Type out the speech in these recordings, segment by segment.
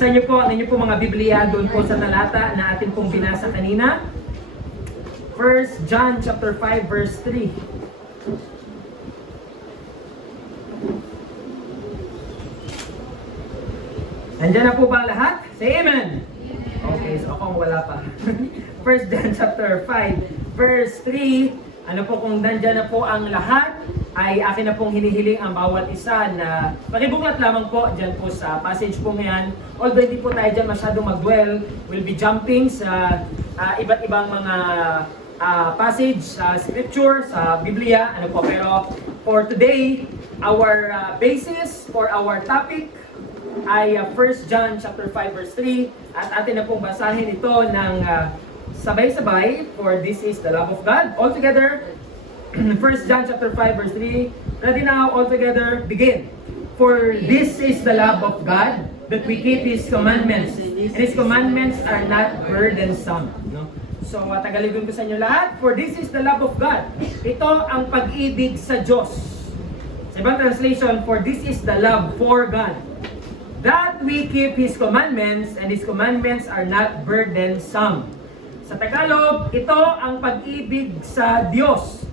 Sa inyo po ang inyo po mga Biblia doon po sa talata na atin pong binasa kanina. 1 John chapter 5 verse 3. Nandiyan na po ba lahat? Say amen! Okay, so ako wala pa. 1 John chapter 5 verse 3. Ano po kung nandiyan na po ang lahat, ay akin na pong hinihiling ang bawat isa na pakibuklat lamang po dyan po sa passage po ngayon. Although hindi po tayo dyan masyadong mag-dwell, we'll be jumping sa iba't ibang mga passage sa scripture, sa Biblia. Ano po, pero for today, our basis for our topic ay 1 John chapter 5 verse 3 at atin na pong basahin ito ng sabay-sabay, for this is the love of God. All together, 1 John chapter 5 verse 3. Ready now, all together, begin. For this is the love of God, that we keep His commandments, and His commandments are not burdensome. No? So, tagalogin ko sa inyo lahat. For this is the love of God. Ito ang pag-ibig sa Diyos. Sa ibang translation, for this is the love for God, that we keep His commandments, and His commandments are not burdensome. Sa Tagalog, ito ang pag-ibig sa Diyos,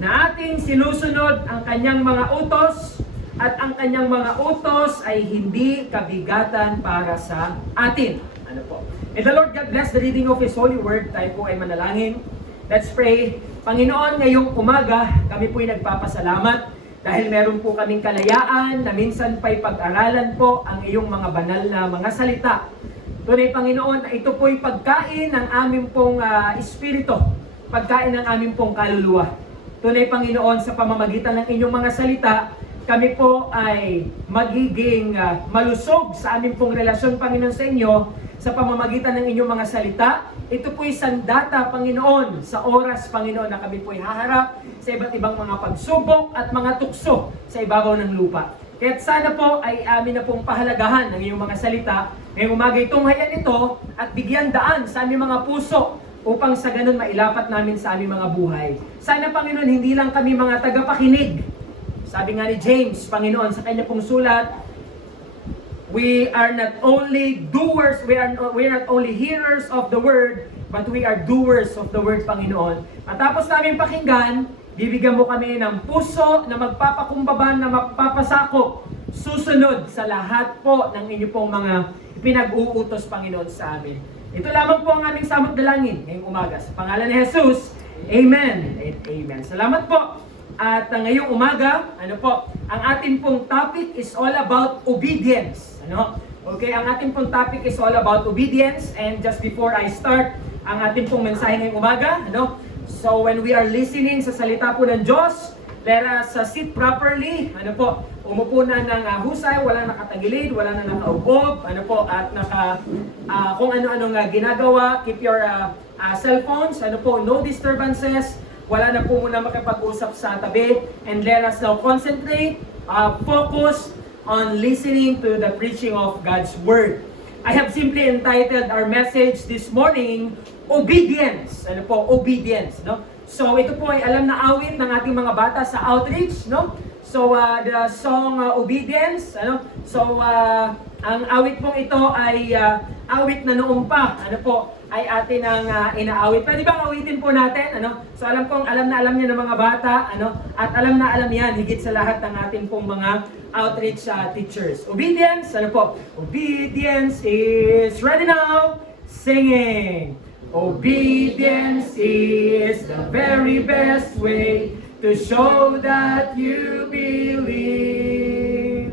na ating sinusunod ang kanyang mga utos, at ang kanyang mga utos ay hindi kabigatan para sa atin. Ano po? May the Lord God bless the reading of His holy word. Tayo po ay manalangin. Let's pray. Panginoon, ngayong umaga, kami po ay nagpapasalamat dahil meron po kaming kalayaan na minsan pa'y pag-aralan po ang iyong mga banal na mga salita. Tunay, Panginoon, ito po'y pagkain ng aming pong espiritu, pagkain ng aming pong kaluluwa. Tunay, Panginoon, sa pamamagitan ng inyong mga salita, kami po ay magiging malusog sa aming pong relasyon, Panginoon, sa inyo, sa pamamagitan ng inyong mga salita. Ito po'y sandata, Panginoon, sa oras, Panginoon, na kami po'y haharap sa iba't ibang mga pagsubok at mga tukso sa ibabaw ng lupa. Kaya't sana po ay amin na pong pahalagahan ng iyong mga salita ngayong umaga'y tunghayan ito at bigyan daan sa aming mga puso upang sa ganun mailapat namin sa aming mga buhay. Sana, Panginoon, hindi lang kami mga tagapakinig. Sabi nga ni James, Panginoon, sa kanya pong sulat, we are not only doers, we are not only hearers of the word, but we are doers of the word, Panginoon. Matapos namin pakinggan, bibigyan mo kami ng puso na magpapakumbaba, na magpapasakop, susunod sa lahat po ng inyo pong mga pinag-uutos, Panginoon, sa amin. Ito lamang po ang aming samot dalangin ngayong umaga. Sa pangalan ni Jesus, Amen and Amen. Salamat po. At ngayong umaga, ang ating pong topic is all about obedience. Okay, ang ating pong topic is all about obedience. And just before I start ang ating pong mensahe ngayong umaga, so when we are listening sa salita po ng Diyos, let us sit properly. Umupo na ng husay, wala nakatagilid, wala na nakaupo, at kung ano-ano nga ginagawa. Keep your cellphones, no disturbances. Wala na po muna makipag-usap sa tabi. And let us now concentrate, focus on listening to the preaching of God's Word. I have simply entitled our message this morning, Obedience. Obedience, So ito po ay alam na awit ng ating mga bata sa outreach, So the song Obedience, So ang awit pong ito ay awit na noong pa, ay atin ang inaawit. Pwede bang awitin po natin, So alam na alam niya ng mga bata, at alam na alam yan higit sa lahat ng ating pong mga outreach teachers. Obedience, Obedience is ready now, singing. Obedience is the very best way to show that you believe.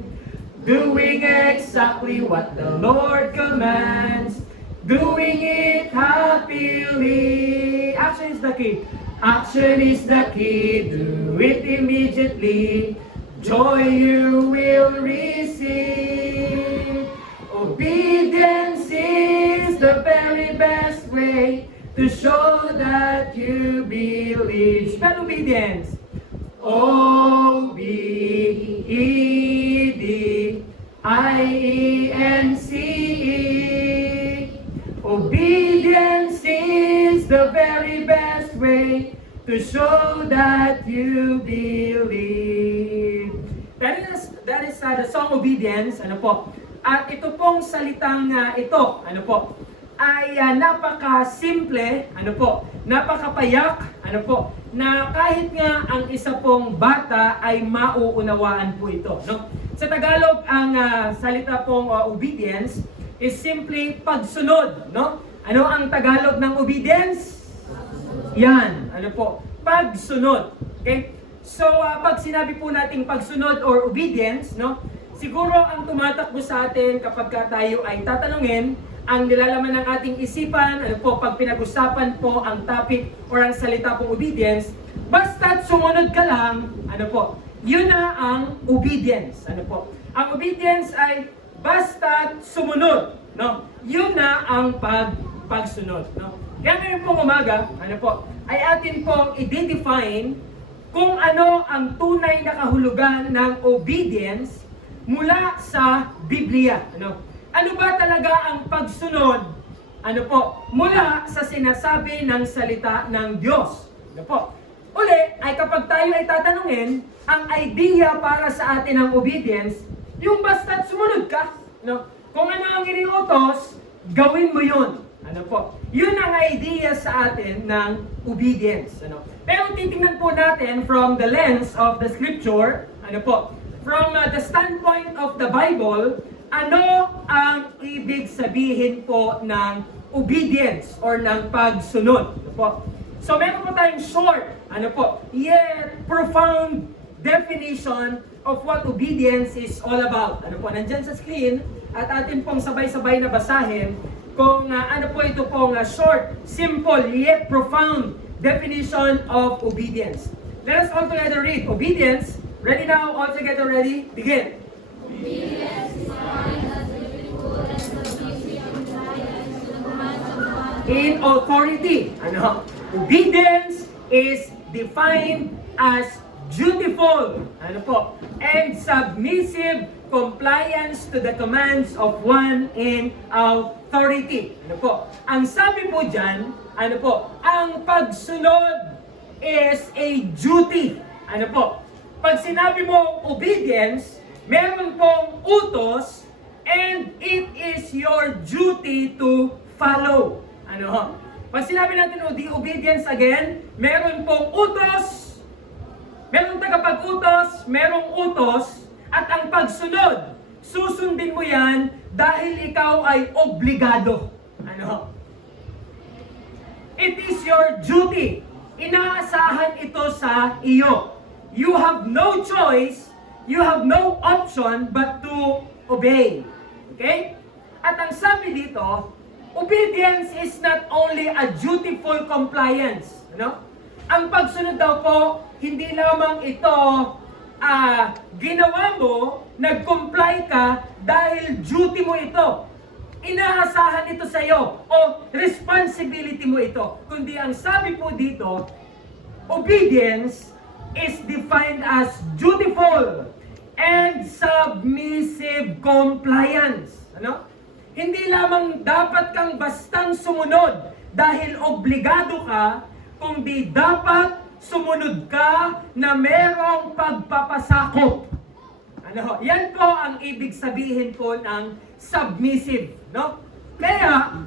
Doing exactly what the Lord commands, doing it happily. Action is the key. Action is the key. Do it immediately. Joy you will receive. Obedience is the very best way to show that you believe. Spell obedience. O-B-E-D-I-E-N-C-E. Obedience is the very best way to show that you believe. That is the song Obedience. At ito pong salitang ito, ano po, ay napaka-simple, ano po, napakapayak, ano po, na kahit nga ang isa pong bata ay mauunawaan po ito, no? Sa Tagalog, ang salita pong obedience is simply pagsunod, no? Ano ang Tagalog ng obedience? Yan, ano po, pagsunod. Okay? So, pag sinabi po nating pagsunod or obedience, no? Siguro ang tumatakbo sa atin kapag tayo ay tatanungin, ang nilalaman ng ating isipan, ano po, pag pinag-usapan po ang topic or ang salita pong obedience, basta't sumunod ka lang, ano po, yun na ang obedience. Ano po? Ang obedience ay basta't sumunod, no? Yun na ang pagsunod, no? Kaya ngayon pong umaga, ano po, ay atin pong i-define kung ano ang tunay na kahulugan ng obedience mula sa Biblia. Ano ba talaga ang pagsunod? Ano po? Mula sa sinasabi ng salita ng Diyos. Ano po? Uli, ay kapag tayo ay tatanungin, ang idea para sa atin ng obedience, yung basta't sumunod ka. No? Kung ano ang iniutos, gawin mo yun. Ano po? Yun ang idea sa atin ng obedience. Ano? Pero titingnan po natin from the lens of the scripture, ano po? From the standpoint of the Bible, ano ang ibig sabihin po ng obedience or ng pagsunod? Ano po? So meron po tayong short, ano po, yet profound definition of what obedience is all about. Ano po, nandyan sa screen at atin pong sabay-sabay na basahin kung ano po ito pong short, simple, yet profound definition of obedience. Let us all together read. Obedience. Ready now? All together ready? Begin. Obedience is defined as beautiful and submissive compliance to the commands of God. In authority. Ano? Obedience is defined as dutiful. Ano po? And submissive compliance to the commands of one in authority. Ano po? Ang sabi po dyan, ano po? Ang pagsunod is a duty. Ano po? Pag sinabi mo obedience, meron pong utos and it is your duty to follow. Ano? Pag sinabi natin the obedience again, meron pong utos, merong tagapag-utos, merong utos, at ang pagsunod, susundin mo yan dahil ikaw ay obligado. Ano? It is your duty. Inaasahan ito sa iyo. You have no choice, you have no option but to obey. Okay? At ang sabi dito, obedience is not only a dutiful compliance. Ano? Ang pagsunod daw po, hindi lamang ito ginawa mo, nag-comply ka dahil duty mo ito. Inaasahan ito sa iyo o responsibility mo ito. Kundi ang sabi po dito, obedience is defined as dutiful and submissive compliance. Ano? Hindi lamang dapat kang bastang sumunod dahil obligado ka, kundi dapat sumunod ka na merong pagpapasakop. Ano? Yan po ang ibig sabihin po ng submissive, no? Kaya,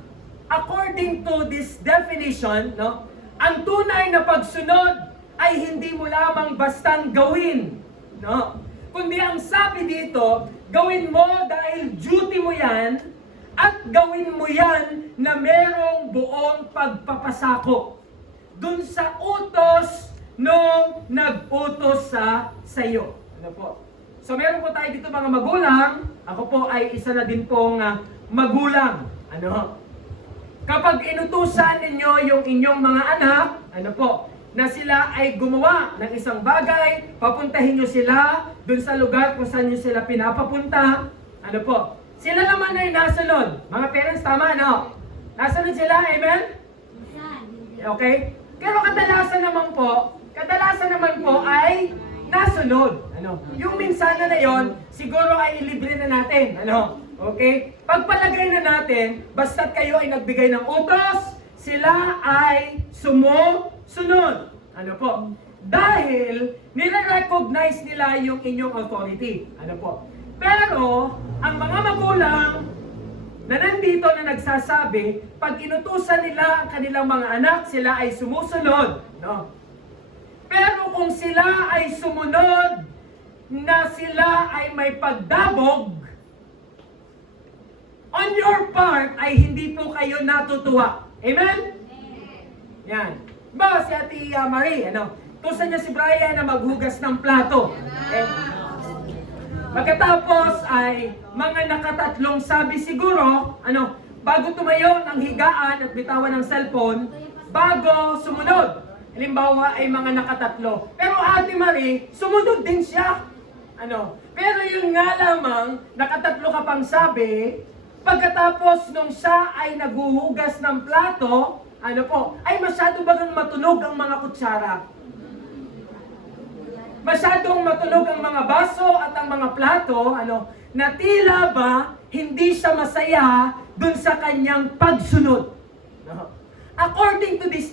according to this definition, no, ang tunay na pagsunod ay hindi mo lamang bastang gawin, no? Kundi ang sabi dito, gawin mo dahil duty mo yan at gawin mo yan na merong buong pagpapasakop dun sa utos nung nag-utos sa iyo. Ano po? So meron po tayo dito mga magulang. Ako po ay isa na din pong magulang. Ano? Kapag inutusan ninyo yung inyong mga anak, ano po, na sila ay gumawa ng isang bagay, papuntahin nyo sila dun sa lugar kung saan nyo sila pinapapunta. Ano po? Sila naman ay nasunod. Mga parents, tama, no? Nasunod sila, amen? Okay? Pero kadalasan naman po ay nasunod. Ano? Yung minsana na yon, siguro ay ilibre na natin. Ano? Okay? Pagpalagay na natin, basta't kayo ay nagbigay ng utos, sila ay sumusunod. Ano po? Dahil nire-recognize nila yung inyong authority. Ano po? Pero, ang mga magulang na nandito na nagsasabi, pag inutusan nila ang kanilang mga anak, sila ay sumusunod. No? Pero kung sila ay sumunod, na sila ay may pagdabog, on your part ay hindi po kayo natutuwa. Amen? Yan. Ba, si Ate Marie, tusan niya si Brian na maghugas ng plato. Pagkatapos ay mga nakatatlong sabi siguro, bago tumayo ng higaan at bitawan ng cellphone, bago sumunod. Halimbawa ay mga nakatatlo. Pero Ate Marie, sumunod din siya. Pero yun nga lamang, nakatatlo ka pang sabi, pagkatapos nung siya ay naghuhugas ng plato, ay masyado bagang matunog ang mga kutsara. Masyadong matunog ang mga baso at ang mga plato, na tila ba hindi siya masaya dun sa kanyang pagsunod. According to this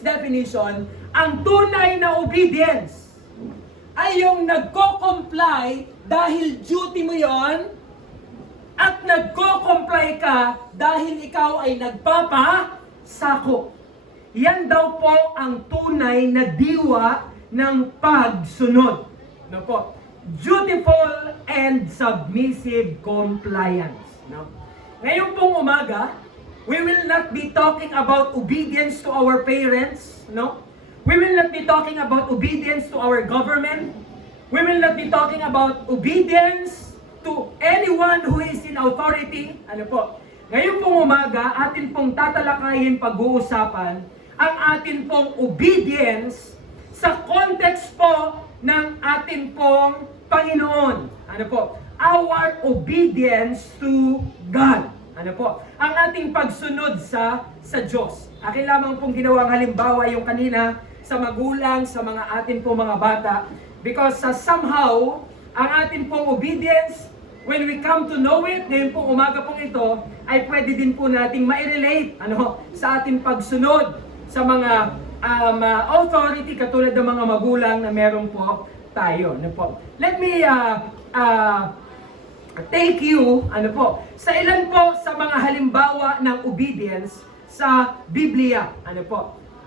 definition, ang tunay na obedience ay yung nagko-comply dahil duty mo yon at nagko-comply ka dahil ikaw ay nagpapasako. Yan daw po ang tunay na diwa ng pagsunod. Dutiful and submissive compliance. Ngayon pong umaga, we will not be talking about obedience to our parents, We will not be talking about obedience to our government. We will not be talking about obedience to anyone who is in authority. Ngayon pong umaga, atin pong tatalakayin, pag-uusapan, ang atin pong obedience sa context po ng atin pong Panginoon. Our obedience to God. Ang ating pagsunod sa Diyos. Akin lamang pong ginawang halimbawa yung kanina sa magulang, sa mga atin pong mga bata. Because somehow, ang atin pong obedience, when we come to know it, ngayon pong umaga pong ito, ay pwede din po nating ma-relate sa ating pagsunod sa mga authority katulad ng mga magulang na meron po tayo. Let me take you sa ilan po sa mga halimbawa ng obedience sa Biblia.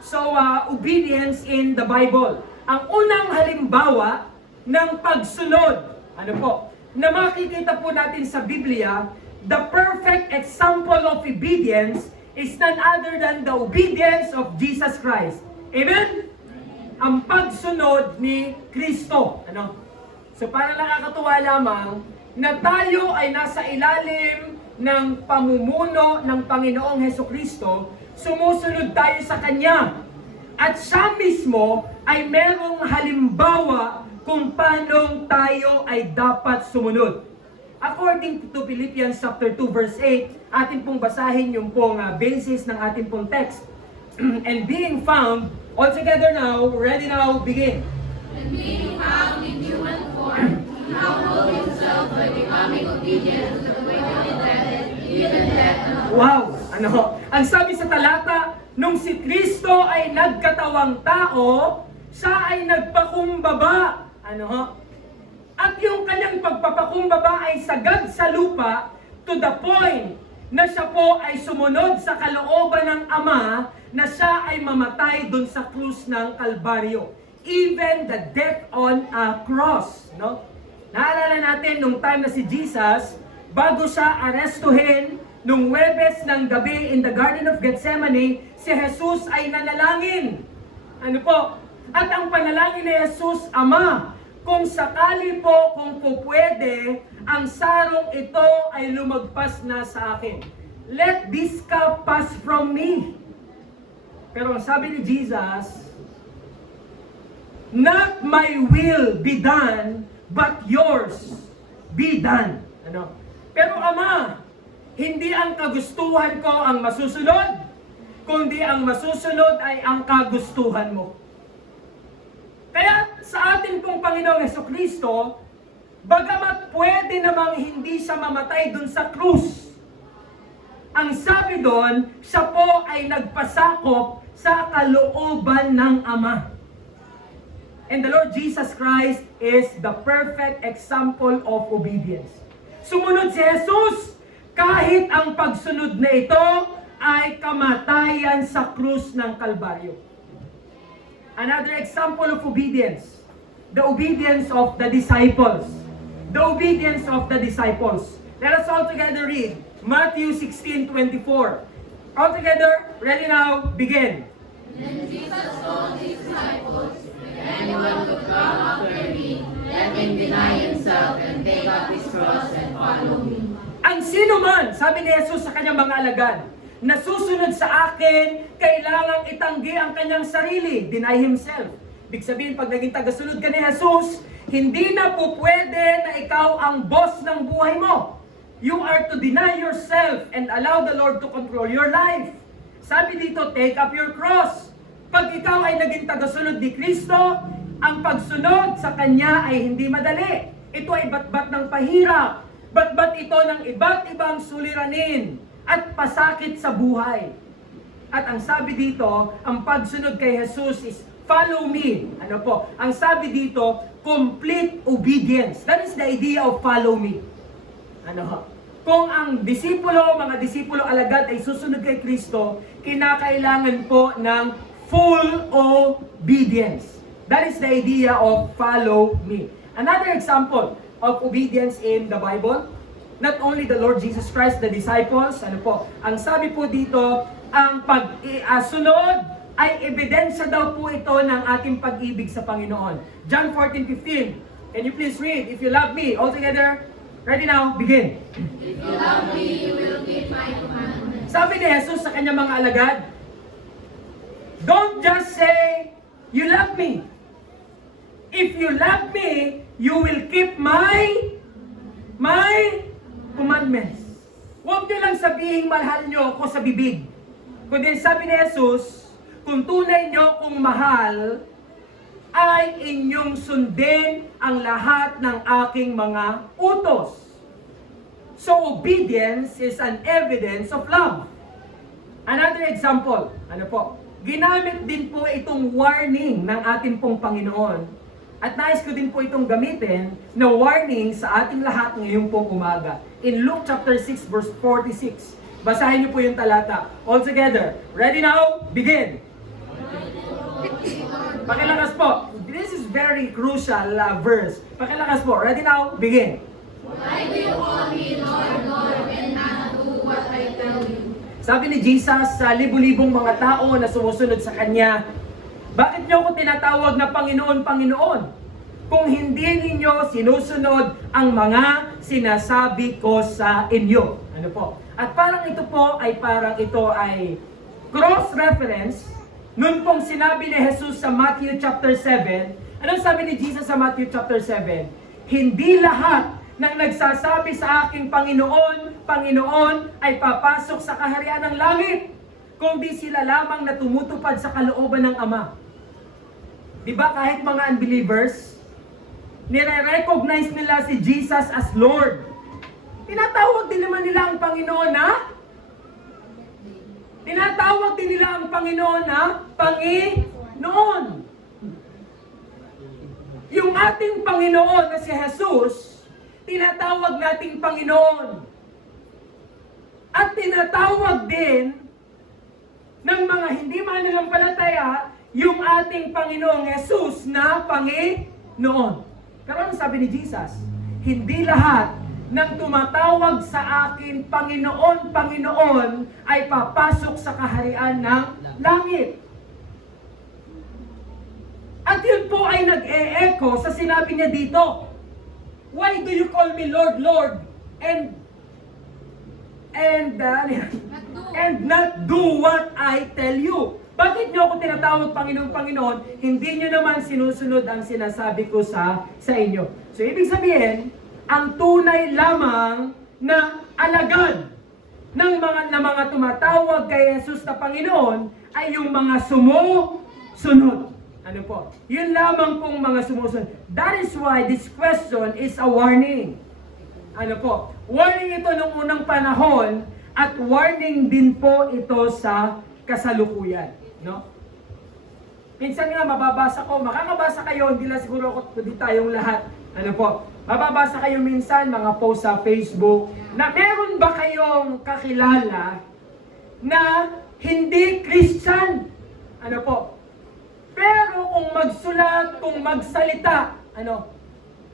So, obedience in the Bible. Ang unang halimbawa ng pagsunod, na makikita po natin sa Biblia, the perfect example of obedience is none other than the obedience of Jesus Christ. Amen? Ang pagsunod ni Kristo. So, para nakakatuwa lamang na tayo ay nasa ilalim ng pamumuno ng Panginoong Hesukristo, sumusunod tayo sa Kanya. At siya mismo ay merong halimbawa kung paano tayo ay dapat sumunod. According to Philippians chapter 2 verse 8, atin pong basahin yung pong basis ng ating pong text. And being found, all together now, ready now, begin. And being found in human form, he humbled himself by becoming obedient to the point of death, even death on a cross. Wow! Ang sabi sa talata, nung si Kristo ay nagkatawang tao, siya ay nagpakumbaba. At yung kanyang pagpapakumbaba ay sagad sa lupa to the point na siya po ay sumunod sa kalooban ng Ama na siya ay mamatay dun sa krus ng Kalbaryo. Even the death on a cross. Naalala natin nung time na si Jesus, bago siya arestuhin, nung Huwebes ng gabi in the Garden of Gethsemane, si Jesus ay nanalangin. At ang panalangin ni Jesus, Ama, kung sakali po, kung po pwede, ang sarong ito ay lumagpas na sa akin. Let this cup pass from me. Pero ang sabi ni Jesus, not my will be done, but yours be done. Pero Ama, hindi ang kagustuhan ko ang masusunod, kundi ang masusunod ay ang kagustuhan mo. Kaya sa atin pong Panginoong Hesukristo, bagamat pwede namang hindi siya mamatay dun sa krus, ang sabi doon, siya po ay nagpasakop sa kalooban ng Ama. And the Lord Jesus Christ is the perfect example of obedience. Sumunod si Jesus kahit ang pagsunod na ito ay kamatayan sa krus ng Kalbaryo. Another example of obedience, the obedience of the disciples. The obedience of the disciples. Let us all together read Matthew 16:24. All together, ready now, begin. Then Jesus told his disciples, if anyone would come after me, let him deny himself and take up his cross and follow me. Ang sino man, sabi ni Jesus sa kanyang mga alagad, na susunod sa akin, kailangang itanggi ang kanyang sarili, deny himself. Ibig sabihin, pag naging tagasunod ka ni Jesus, hindi na po pwede na ikaw ang boss ng buhay mo. You are to deny yourself and allow the Lord to control your life. Sabi dito, take up your cross. Pag ikaw ay naging tagasunod ni Kristo, ang pagsunod sa Kanya ay hindi madali. Ito ay batbat ng pahirap. Batbat ito ng iba't ibang suliranin at pasakit sa buhay. At ang sabi dito, ang pagsunod kay Jesus is, follow me. Ano po? Ang sabi dito, complete obedience. That is the idea of follow me. Ano? Kung ang mga disipulo alagad ay susunod kay Kristo, kinakailangan po ng full obedience. That is the idea of follow me. Another example of obedience in the Bible, not only the Lord Jesus Christ, the disciples, ano po, ang sabi po dito, ang pag-sunod ay ebidensya daw po ito ng ating pag-ibig sa Panginoon. John 14:15. Can you please read? If you love me, all together. Ready now, begin. If you love me, you will keep my commandments. Sabi ni Jesus sa kanyang mga alagad, don't just say, you love me. If you love me, you will keep my commandments. Huwag nyo lang sabihin mahal nyo ako sa bibig. Kundi sabi ni Jesus, kung tunay nyo kung mahal, ay inyong sundin ang lahat ng aking mga utos. So obedience is an evidence of love. Another example, ano po? Ginamit din po itong warning ng ating pong Panginoon. At nais ko din po itong gamitin na warning sa ating lahat ngayong pong umaga. In Luke chapter 6 verse 46. Basahin niyo po yung talata. All together. Ready now? Begin. Pakilakas po. This is very crucial verse. Pakilakas po. Ready now? Begin. Why do you call me Lord, Lord, and not do what I tell you? Sabi ni Jesus sa libu-libong mga tao na sumusunod sa Kanya, bakit niyo ako tinatawag na Panginoon, Panginoon? Kung hindi ninyo sinusunod ang mga sinasabi ko sa inyo. Ano po? At parang ito ay cross-reference noon pong sinabi ni Jesus sa Matthew chapter 7. Anong sabi ni Jesus sa Matthew chapter 7? Hindi lahat ng nagsasabi sa aking Panginoon, Panginoon ay papasok sa kaharian ng langit, kundi sila lamang na tumutupad sa kalooban ng Ama. Diba kahit mga unbelievers, nire-recognize nila si Jesus as Lord. Tinatawag din naman nila ang Panginoon na Panginoon. Yung ating Panginoon na si Jesus, tinatawag nating Panginoon. At tinatawag din ng mga hindi mananampalataya yung ating Panginoong Jesus na Panginoon. Pero ano sabi ni Jesus? Hindi lahat ng tumatawag sa akin, Panginoon, Panginoon, ay papasok sa kaharian ng langit. At yun po ay nag-e-echo sa sinabi niya dito. Why do you call me Lord, Lord, and not do what I tell you? Bakit niyo ako tinatawag Panginoon, Panginoon? Hindi niyo naman sinusunod ang sinasabi ko sa inyo. So, ibig sabihin, ang tunay lamang na alagad ng mga tumatawag kay Jesus na Panginoon ay yung mga sumusunod. Ano po? Yun lamang pong mga sumusunod. That is why this question is a warning. Ano po? Warning ito nung unang panahon at warning din po ito sa kasalukuyan. No? Minsan nga mababasa ko, makakabasa kayo, hindi lang siguro ako, kundi tayong lahat. Ano po, mababasa kayo minsan mga post sa Facebook na meron ba kayong kakilala na hindi Christian? Ano po? Pero kung magsulat, kung magsalita,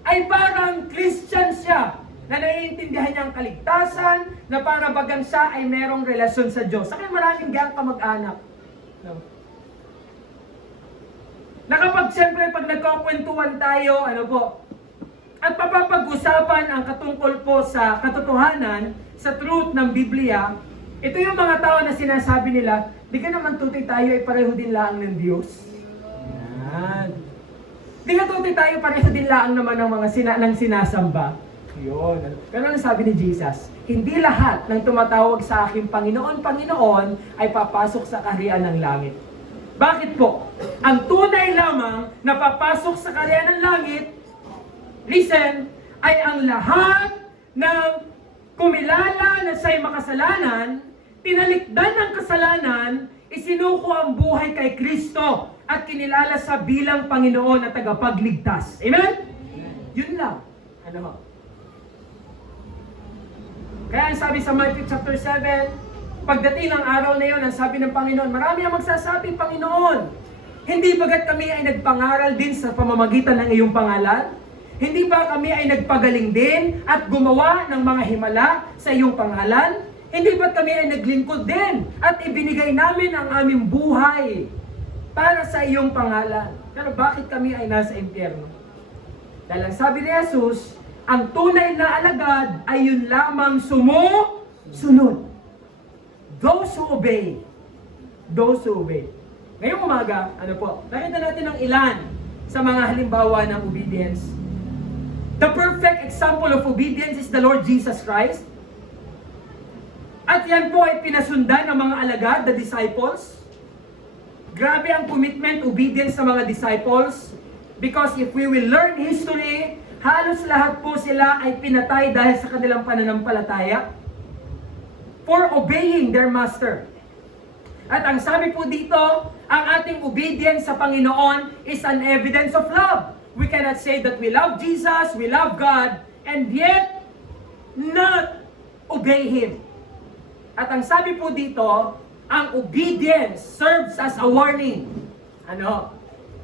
ay parang Christian siya, na naiintindihan niya ang kaligtasan, na para bagang siya ay merong relasyon sa Diyos. Sa akin maraming gang kamag-anak. Na kapag siyempre pag nagkakwentuhan tayo, at papapag-usapan ang katungkol po sa katotohanan, sa truth ng Biblia, ito yung mga tao na sinasabi nila, di ka naman tutoy tayo ay pareho din lang ng Diyos. Yan. Di ka tutoy tayo pareho din lang naman ng mga sinasamba. Yun. Pero ano sabi ni Jesus? Hindi lahat ng tumatawag sa aking Panginoon, Panginoon ay papasok sa kaharian ng langit. Bakit po? Ang tunay lamang na papasok sa kaharian ng langit, listen, ay ang lahat ng kumilala na siya'y makasalanan, tinalikdan ng kasalanan, isinuko ang buhay kay Kristo at kinilala sa bilang Panginoon at tagapagligtas. Amen? Yun lang. Kaya ang sabi sa Matthew chapter 7, pagdating ng araw na yon, ang sabi ng Panginoon, marami ang magsasabi, Panginoon, hindi bagat kami ay nagpangaral din sa pamamagitan ng iyong pangalan? Hindi ba kami ay nagpagaling din at gumawa ng mga himala sa iyong pangalan? Hindi ba kami ay naglingkod din at ibinigay namin ang aming buhay para sa iyong pangalan? Pero bakit kami ay nasa impyerno? Dahil ang sabi ni Jesus, ang tunay na alagad ay yun lamang sumusunod. Those who obey. Those who obey. Ngayong umaga, nakita natin ang ilan sa mga halimbawa ng obedience. The perfect example of obedience is the Lord Jesus Christ. At yan po ay pinasundan ng mga alagad, the disciples. Grabe ang commitment, obedience sa mga disciples. Because if we will learn history, halos lahat po sila ay pinatay dahil sa kanilang pananampalataya for obeying their master. At ang sabi po dito, ang ating obedience sa Panginoon is an evidence of love. We cannot say that we love Jesus, we love God, and yet not obey Him. At ang sabi po dito, ang obedience serves as a warning.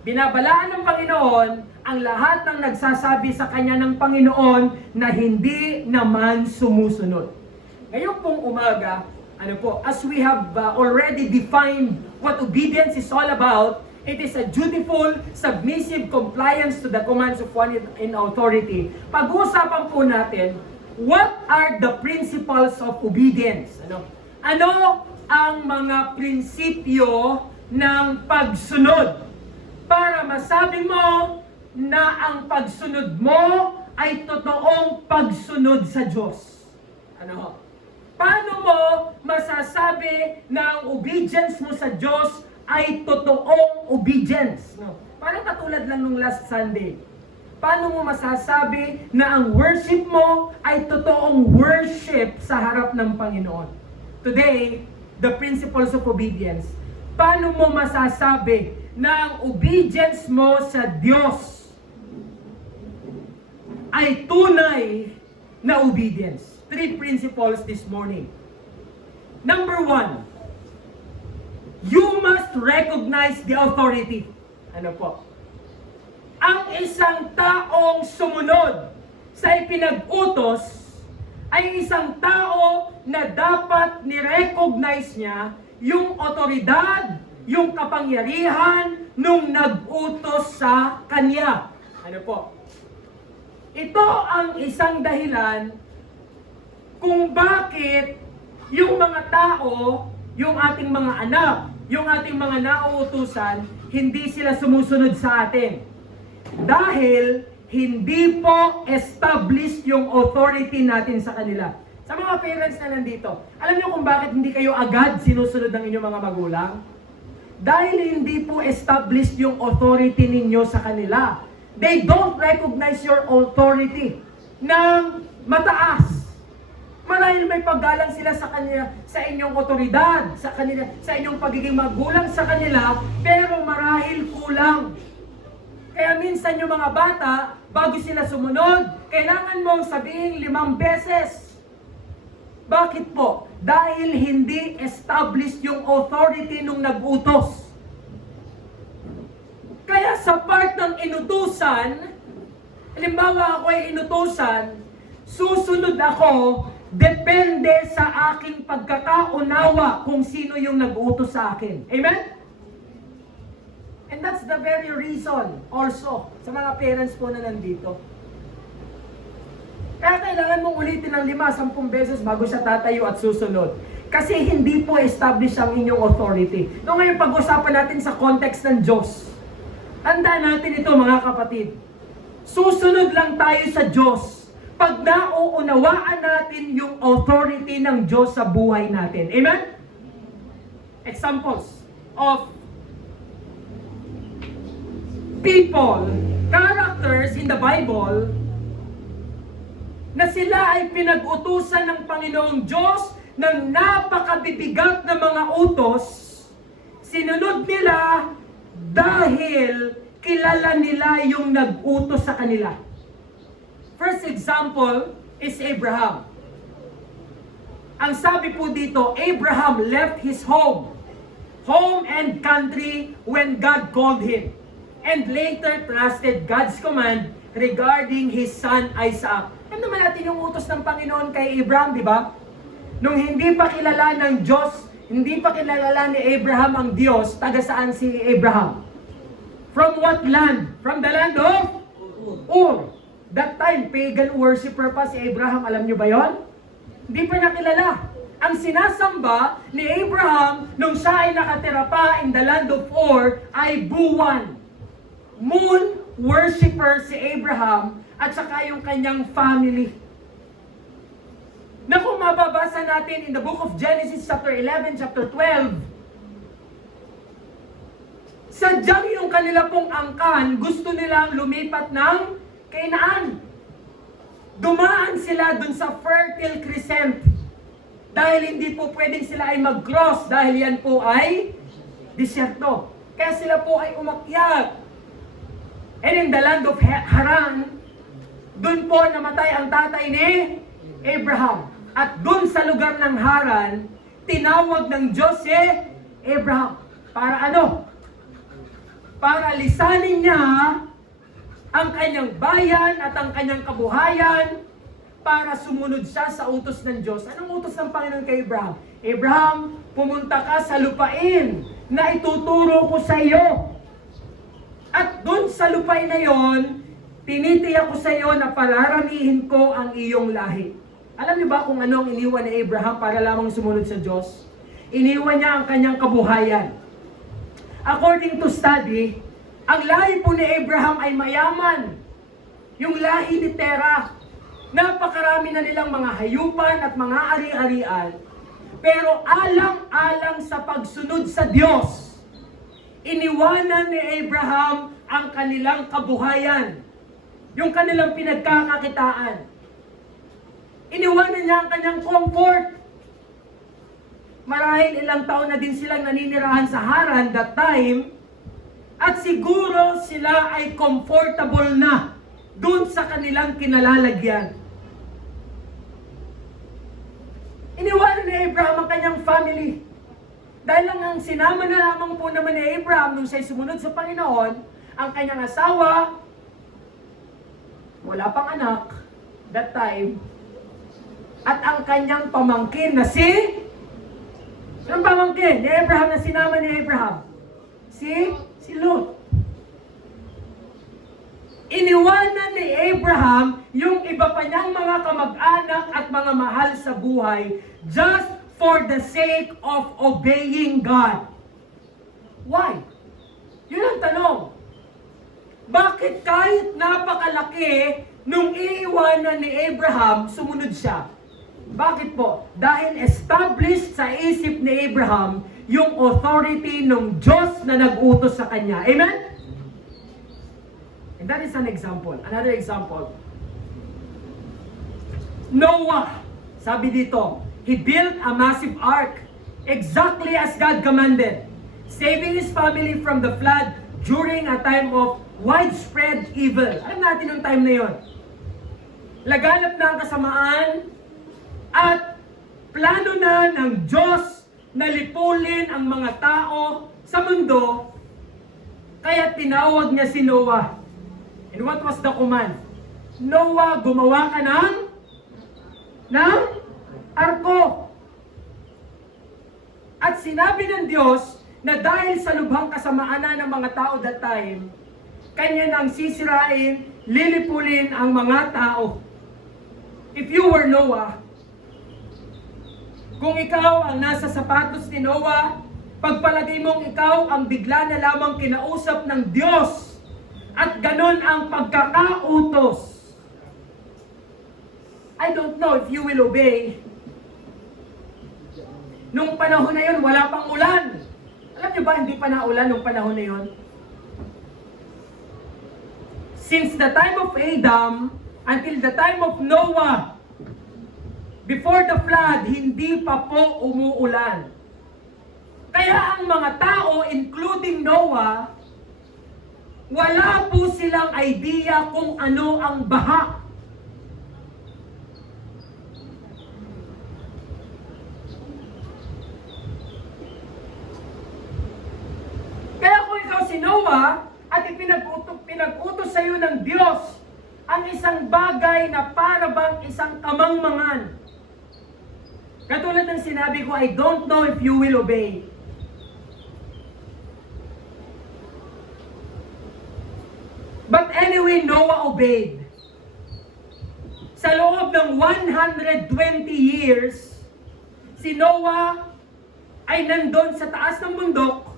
Binabalaan ng Panginoon ang lahat ng nagsasabi sa Kanya ng Panginoon na hindi naman sumusunod. Ngayon pong umaga, as we have already defined what obedience is all about, it is a dutiful, submissive compliance to the commands of one in authority. Pag-uusapan po natin, what are the principles of obedience? Ano ang mga prinsipyo ng pagsunod? Para masabi mo na ang pagsunod mo ay totoong pagsunod sa Diyos. Paano mo masasabi na ang obedience mo sa Diyos ay totoong obedience? Parang katulad lang nung last Sunday. Paano mo masasabi na ang worship mo ay totoong worship sa harap ng Panginoon? Today, the principles of obedience. Paano mo masasabi na ang obedience mo sa Diyos ay tunay na obedience? 3 principles this morning. Number 1, you must recognize the authority. Ang isang taong sumunod sa ipinag-utos ay isang tao na dapat ni-recognize niya yung otoridad, yung kapangyarihan nung nag-utos sa kanya. Ito ang isang dahilan kung bakit yung mga tao, yung ating mga anak, yung ating mga nauutusan, hindi sila sumusunod sa atin. Dahil hindi po established yung authority natin sa kanila. Sa mga parents na nandito, alam niyo kung bakit hindi kayo agad sinusunod ng inyong mga magulang? Dahil hindi po established yung authority ninyo sa kanila. They don't recognize your authority ng mataas. Marahil may paggalang sila sa kanila, sa inyong otoridad, sa kanila, sa inyong pagiging magulang sa kanila, pero marahil kulang. Kaya minsan yung mga bata, bago sila sumunod, kailangan mong sabihin 5 beses. Bakit po? Dahil hindi established yung authority nung nag-utos. Kaya sa part ng inutusan, halimbawa ako ay inutusan, susunod ako, depende sa aking pagkakaunawa kung sino yung nag-utos sa akin. Amen? And that's the very reason also sa mga parents po na nandito. Kaya kailangan mong ulitin ng 5-10 beses bago siya tatayo at susunod. Kasi hindi po established ang inyong authority. No, ngayon pag-usapan natin sa context ng Diyos. Tandaan natin ito mga kapatid. Susunod lang tayo sa Diyos pag nauunawaan natin yung authority ng Diyos sa buhay natin. Amen? Examples of people, characters in the Bible na sila ay pinag-utusan ng Panginoong Diyos ng napakabibigat na mga utos, sinunod nila dahil kilala nila yung nag-utos sa kanila. First example is Abraham. Ang sabi po dito, Abraham left his home and country when God called him, and later trusted God's command regarding his son Isaac. Alam naman natin yung utos ng Panginoon kay Abraham, di ba? Nung hindi pa kilala ng Diyos, hindi pa kilala ni Abraham ang Diyos, taga saan si Abraham? From what land? From the land of Ur. That time, pagan worshiper pa si Abraham. Alam nyo ba yon? Hindi pa nakilala. Ang sinasamba ni Abraham nung siya ay nakatira pa in the land of Ur ay buwan. Moon worshiper si Abraham at saka yung kanyang family. Na kung mababasa natin in the book of Genesis chapter 11, chapter 12, sadyang yung kanila pong angkan, gusto nilang lumipat ng Canaan. Dumaan sila dun sa Fertile Crescent. Dahil hindi po pwedeng sila ay mag-cross dahil yan po ay disyerto. Kaya sila po ay umakyat. And in the land of Haran, dun po namatay ang tatay ni Abraham. At dun sa lugar ng Haran, tinawag ng Diyos si Abraham. Para ano? Para lisanin niya ang kanyang bayan at ang kanyang kabuhayan para sumunod siya sa utos ng Diyos. Anong utos ng Panginoon kay Abraham? Abraham, pumunta ka sa lupain na ituturo ko sa iyo. At dun sa lupain na yon, tinitiyak ko sa iyo na pararamihin ko ang iyong lahi. Alam niyo ba kung ano ang iniwan ni Abraham para lamang sumunod sa Diyos? Iniwan niya ang kanyang kabuhayan. According to study, ang lahi po ni Abraham ay mayaman. Yung lahi ni Terah. Napakarami na nilang mga hayupan at mga ari-arian. Pero alang-alang sa pagsunod sa Diyos, iniwanan ni Abraham ang kanilang kabuhayan. Yung kanilang pinagkakakitaan. Iniwanan niya ang kanyang comfort. Marahil ilang taon na din silang naninirahan sa Haran that time. At siguro sila ay comfortable na dun sa kanilang kinalalagyan. Iniwanan ni Abraham ang kanyang family. Dahil lang ang sinama na lamang po naman ni Abraham nung siya'y sumunod sa Panginoon, ang kanyang asawa, wala pang anak, that time, at ang kanyang pamangkin na si, ang pamangkin ni Abraham na sinama ni Abraham? Si Lot. Iniwanan ni Abraham yung iba pa niyang mga kamag-anak at mga mahal sa buhay just for the sake of obeying God. Why? Yun ang tanong. Bakit kahit napakalaki nung iiwanan ni Abraham, sumunod siya? Bakit po? Dahil established sa isip ni Abraham yung authority ng Diyos na nag-utos sa kanya. Amen? And that is an example. Another example. Noah. Sabi dito, he built a massive ark, exactly as God commanded, saving his family from the flood during a time of widespread evil. Alam natin yung time na yon. Laganap na ang kasamaan at plano na ng Diyos na lipulin ang mga tao sa mundo, kaya tinawag niya si Noah. And what was the command? Noah, gumawa ka ng arko. At sinabi ng Diyos na dahil sa lubhang kasamaan ng mga tao that time, kanya nang sisirain, lilipulin ang mga tao. If you were Noah, kung ikaw ang nasa sapatos ni Noah, pagpalagay mong ikaw ang bigla na lamang kinausap ng Diyos at ganon ang pagkakautos. I don't know if you will obey. Nung panahon na yun, wala pang ulan. Alam niyo ba, hindi pa naulan nung panahon na yun? Since the time of Adam until the time of Noah, before the flood, hindi pa po umuulan. Kaya ang mga tao, including Noah, wala po silang idea kung ano ang baha. Kaya kung ikaw si Noah at pinag-utos sa iyo ng Diyos ang isang bagay na para bang isang kamangmangan. Katulad ng sinabi ko, I don't know if you will obey. But anyway, Noah obeyed. Sa loob ng 120 years, si Noah ay nandun sa taas ng bundok.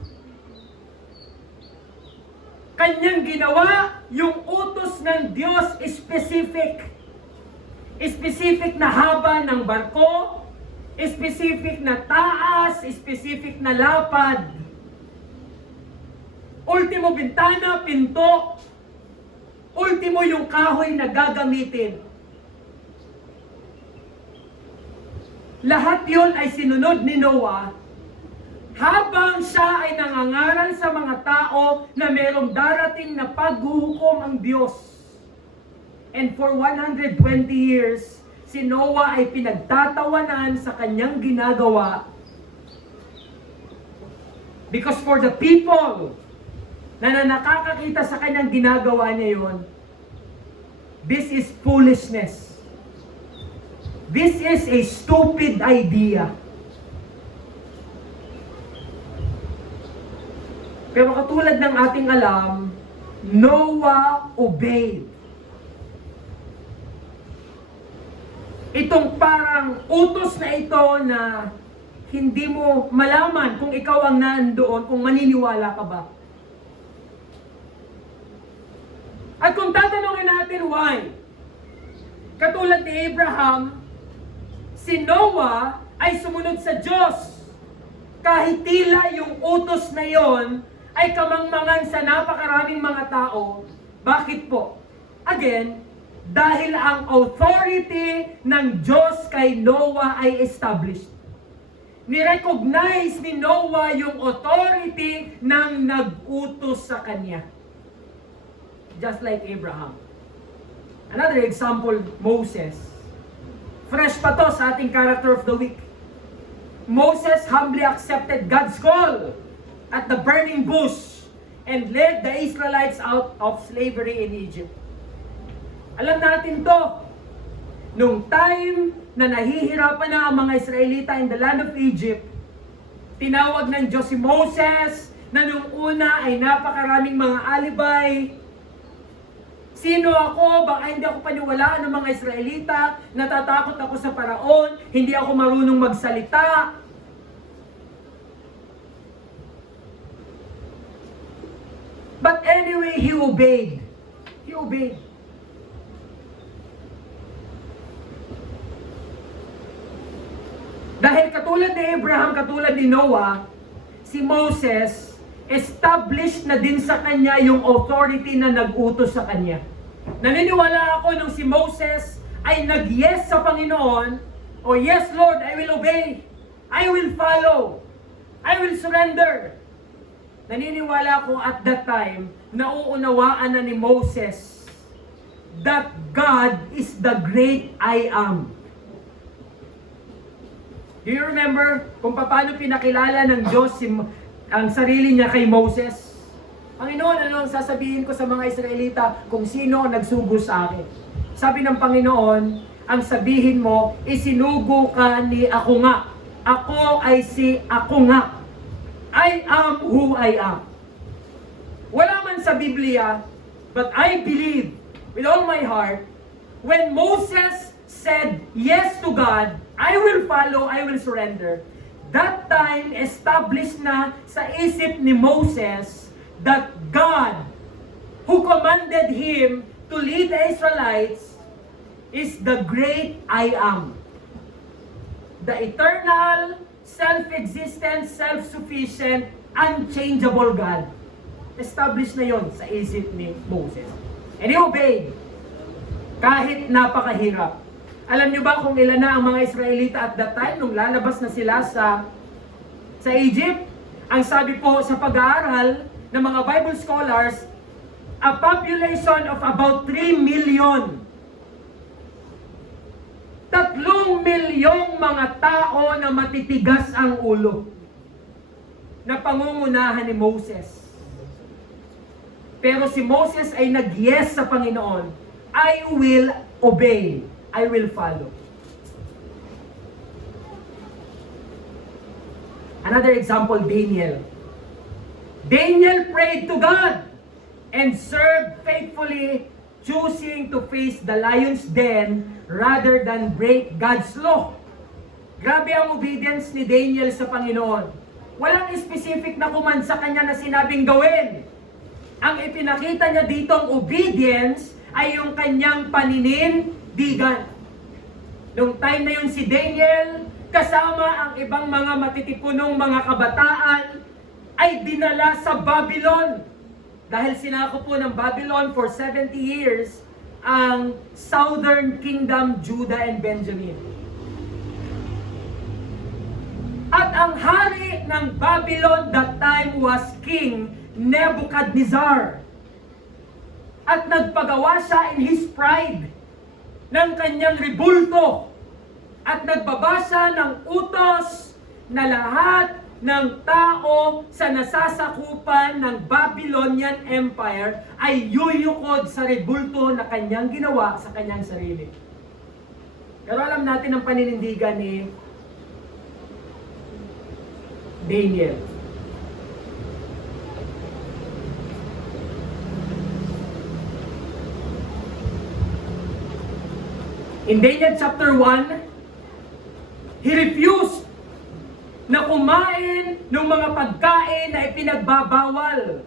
Kanyang ginawa yung utos ng Diyos specific. Specific na haba ng barko, specific na taas, specific na lapad. Ultimo bintana, pinto. Ultimo yung kahoy na gagamitin. Lahat yun ay sinunod ni Noah habang siya ay nangangaral sa mga tao na merong darating na paghuhukom ang Diyos. And for 120 years, si Noah ay pinagtatawanan sa kanyang ginagawa because for the people na nakakakita sa kanyang ginagawa niya yun, this is foolishness. This is a stupid idea. Pero katulad ng ating alam, Noah obeyed. Itong parang utos na ito na hindi mo malaman kung ikaw ang nandoon, kung maniniwala ka ba. At kung tatanungin natin why, katulad ni Abraham, si Noah ay sumunod sa Diyos. Kahit tila yung utos na yon ay kamangmangan sa napakaraming mga tao. Bakit po? Again, dahil ang authority ng Diyos kay Noah ay established. Nirecognize ni Noah yung authority ng nag-utos sa kanya. Just like Abraham. Another example, Moses. Fresh pa to sa ating character of the week. Moses humbly accepted God's call at the burning bush and led the Israelites out of slavery in Egypt. Alam natin to, nung time na nahihirapan na ang mga Israelita in the land of Egypt, tinawag ng Diyos si Moses na nung una ay napakaraming mga alibay. Sino ako? Baka hindi ako paniwalaan ng mga Israelita, natatakot ako sa Paraon, hindi ako marunong magsalita. But anyway, he obeyed. He obeyed. Dahil katulad ni Abraham, katulad ni Noah, si Moses, established na din sa kanya yung authority na nag-utos sa kanya. Naniniwala ako nung si Moses ay nag-yes sa Panginoon, Oh yes, Lord, I will obey. I will follow. I will surrender. Naniniwala ko at that time, nauunawaan na ni Moses that God is the great I am. Do you remember kung paano pinakilala ng Diyos ang sarili niya kay Moses? Panginoon, ano ang sasabihin ko sa mga Israelita kung sino ang nagsugo sa akin? Sabi ng Panginoon, ang sabihin mo, isinugo ka ni ako nga. Ako ay si ako nga. I am who I am. Wala man sa Biblia, but I believe with all my heart, when Moses said yes to God, I will follow, I will surrender, that time established na sa isip ni Moses that God, who commanded him to lead the Israelites, is the great I am. The eternal, self-existent, self-sufficient, unchangeable God. Established na yon sa isip ni Moses. And he obeyed. Kahit napakahirap. Alam niyo ba kung ilan na ang mga Israelita at that time nung lalabas na sila sa Egypt? Ang sabi po sa pag-aaral ng mga Bible scholars, a population of about 3 million. 3 milyong mga tao na matitigas ang ulo na pangungunahan ni Moses. Pero si Moses ay nag-yes sa Panginoon, I will obey, I will follow. Another example, Daniel. Daniel prayed to God and served faithfully, choosing to face the lion's den rather than break God's law. Grabe ang obedience ni Daniel sa Panginoon. Walang specific na command sa kanya na sinabing gawin. Ang ipinakita niya ditong obedience ay yung kanyang paninindigan. Noong time na yun si Daniel, kasama ang ibang mga matitipunong mga kabataan, ay dinala sa Babylon. Dahil sinako po ng Babylon for 70 years ang Southern Kingdom, Judah and Benjamin. At ang hari ng Babylon that time was King Nebuchadnezzar. At nagpagawa siya in his pride ng kanyang ribulto. At nagbabasa ng utos na lahat ng tao sa nasasakupan ng Babylonian Empire ay yuyukod sa ribulto na kanyang ginawa sa kanyang sarili. Pero alam natin ang paninindigan ni Daniel. In Daniel chapter 1, he refused na kumain ng mga pagkain na ipinagbabawal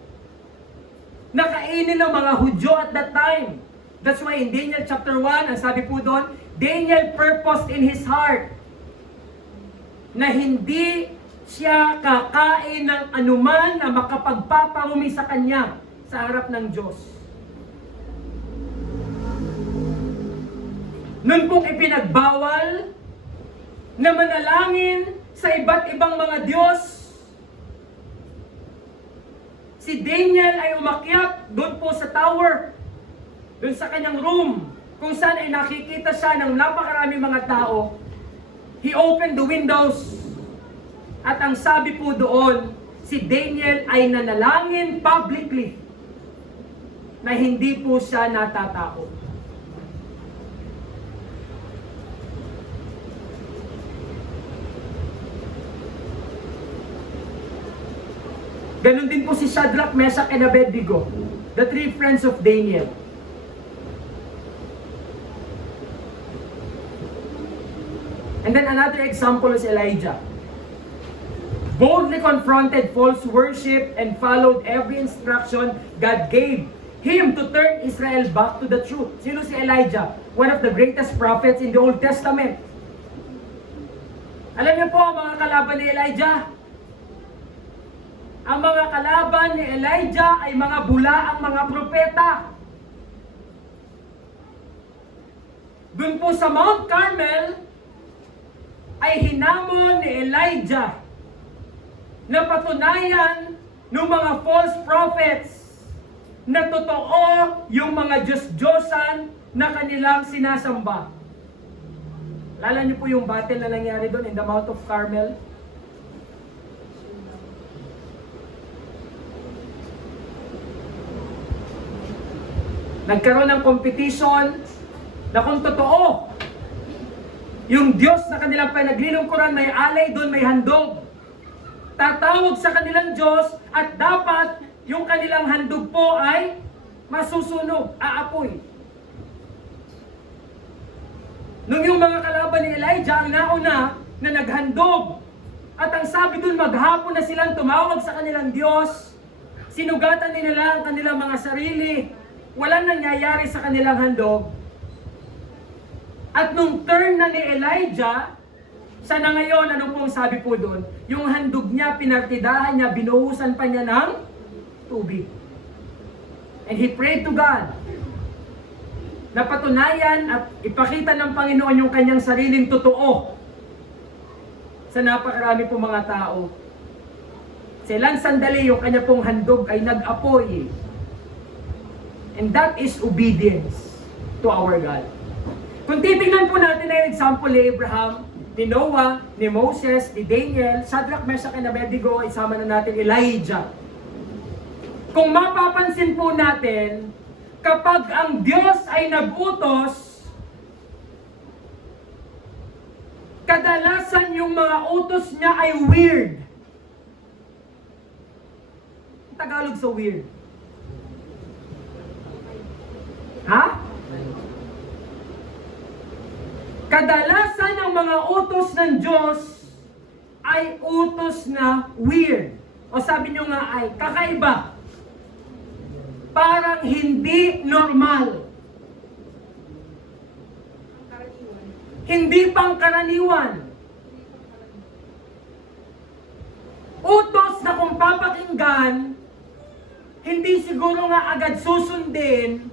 na kainin ng mga Hudyo at that time. That's why in Daniel chapter 1, ang sabi po doon, Daniel purposed in his heart na hindi siya kakain ng anuman na makapagpaparumi sa kanya sa harap ng Diyos. Nun pong ipinagbawal na manalangin sa iba't ibang mga Diyos, si Daniel ay umakyat doon po sa tower, doon sa kanyang room, kung saan ay nakikita siya ng napakaraming mga tao. He opened the windows, at ang sabi po doon, si Daniel ay nanalangin publicly na hindi po siya natatakot. Ganon din po si Shadrach, Meshach, and Abednego, the 3 friends of Daniel. And then another example is Elijah. Boldly confronted false worship and followed every instruction God gave him to turn Israel back to the truth. Sino si Elijah? One of the greatest prophets in the Old Testament. Alam niyo po, mga kalaban ni Elijah, ang mga kalaban ni Elijah ay mga bulaang mga propeta. Doon po sa Mount Carmel, ay hinamon ni Elijah na patunayan ng mga false prophets na totoo yung mga Diyos-Diyosan na kanilang sinasamba. Lala niyo po yung battle na nangyari doon in the Mount of Carmel? Nagkaroon ng competition na kung totoo, yung Diyos na kanilang pinaglilingkuran, may alay doon, may handog. Tatawag sa kanilang Diyos at dapat yung kanilang handog po ay masusunog, aapoy. Nung yung mga kalaban ni Elijah ang nauna na naghandog at ang sabi doon maghapon na silang tumawag sa kanilang Diyos, sinugatan nila ang kanilang mga sarili, walang nangyayari sa kanilang handog. At nung turn na ni Elijah, sana ngayon, ano pong sabi po doon? Yung handog niya, pinartidahan niya, binuhusan pa niya ng tubig. And he prayed to God. Napatunayan at ipakita ng Panginoon yung kanyang sariling totoo sa napakarami pong mga tao. Sa ilang sandali, yung kanya pong handog ay nag-apoy. And that is obedience to our God. Kung titingnan po natin ang example ni Abraham, ni Noah, ni Moses, ni Daniel, Shadrach, Meshach, and Abednego, isama na natin Elijah. Kung mapapansin po natin, kapag ang Diyos ay nag-utos, kadalasan yung mga utos niya ay weird. Tagalog sa weird. Ha? Kadalasan ang mga utos ng Diyos ay utos na weird. O sabi nyo nga ay kakaiba. Parang hindi normal. Hindi pangkaraniwan. Utos na kung papakinggan, hindi siguro nga agad susundin,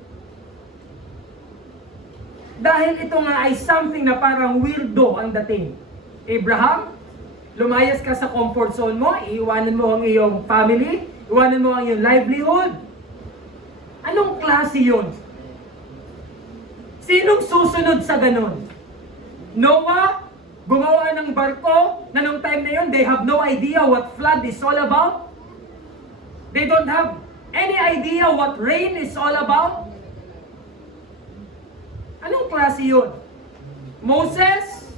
dahil ito nga ay something na parang weirdo ang dating. Abraham, lumayas ka sa comfort zone mo, iiwanan mo ang iyong family, iwanan mo ang iyong livelihood. Anong klase yun? Sinong susunod sa ganun? Noah, gumawa ng barko na nung time na yun, they have no idea what flood is all about. They don't have any idea what rain is all about. Anong klase yun? Moses?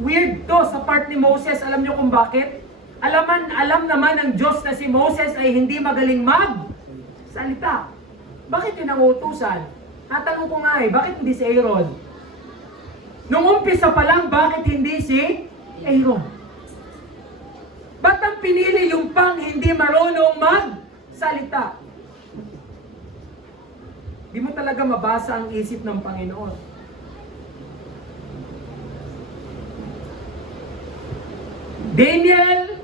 Weird to sa part ni Moses. Alam niyo kung bakit? Alam naman ng Diyos na si Moses ay hindi magaling magsalita. Bakit yun ang utusan? Natanong ko nga bakit hindi si Aaron? Nung umpisa pa lang, bakit hindi si Aaron? Ba't ang pinili yung pang hindi marunong magsalita? Di mo talaga mabasa ang isip ng Panginoon. Daniel,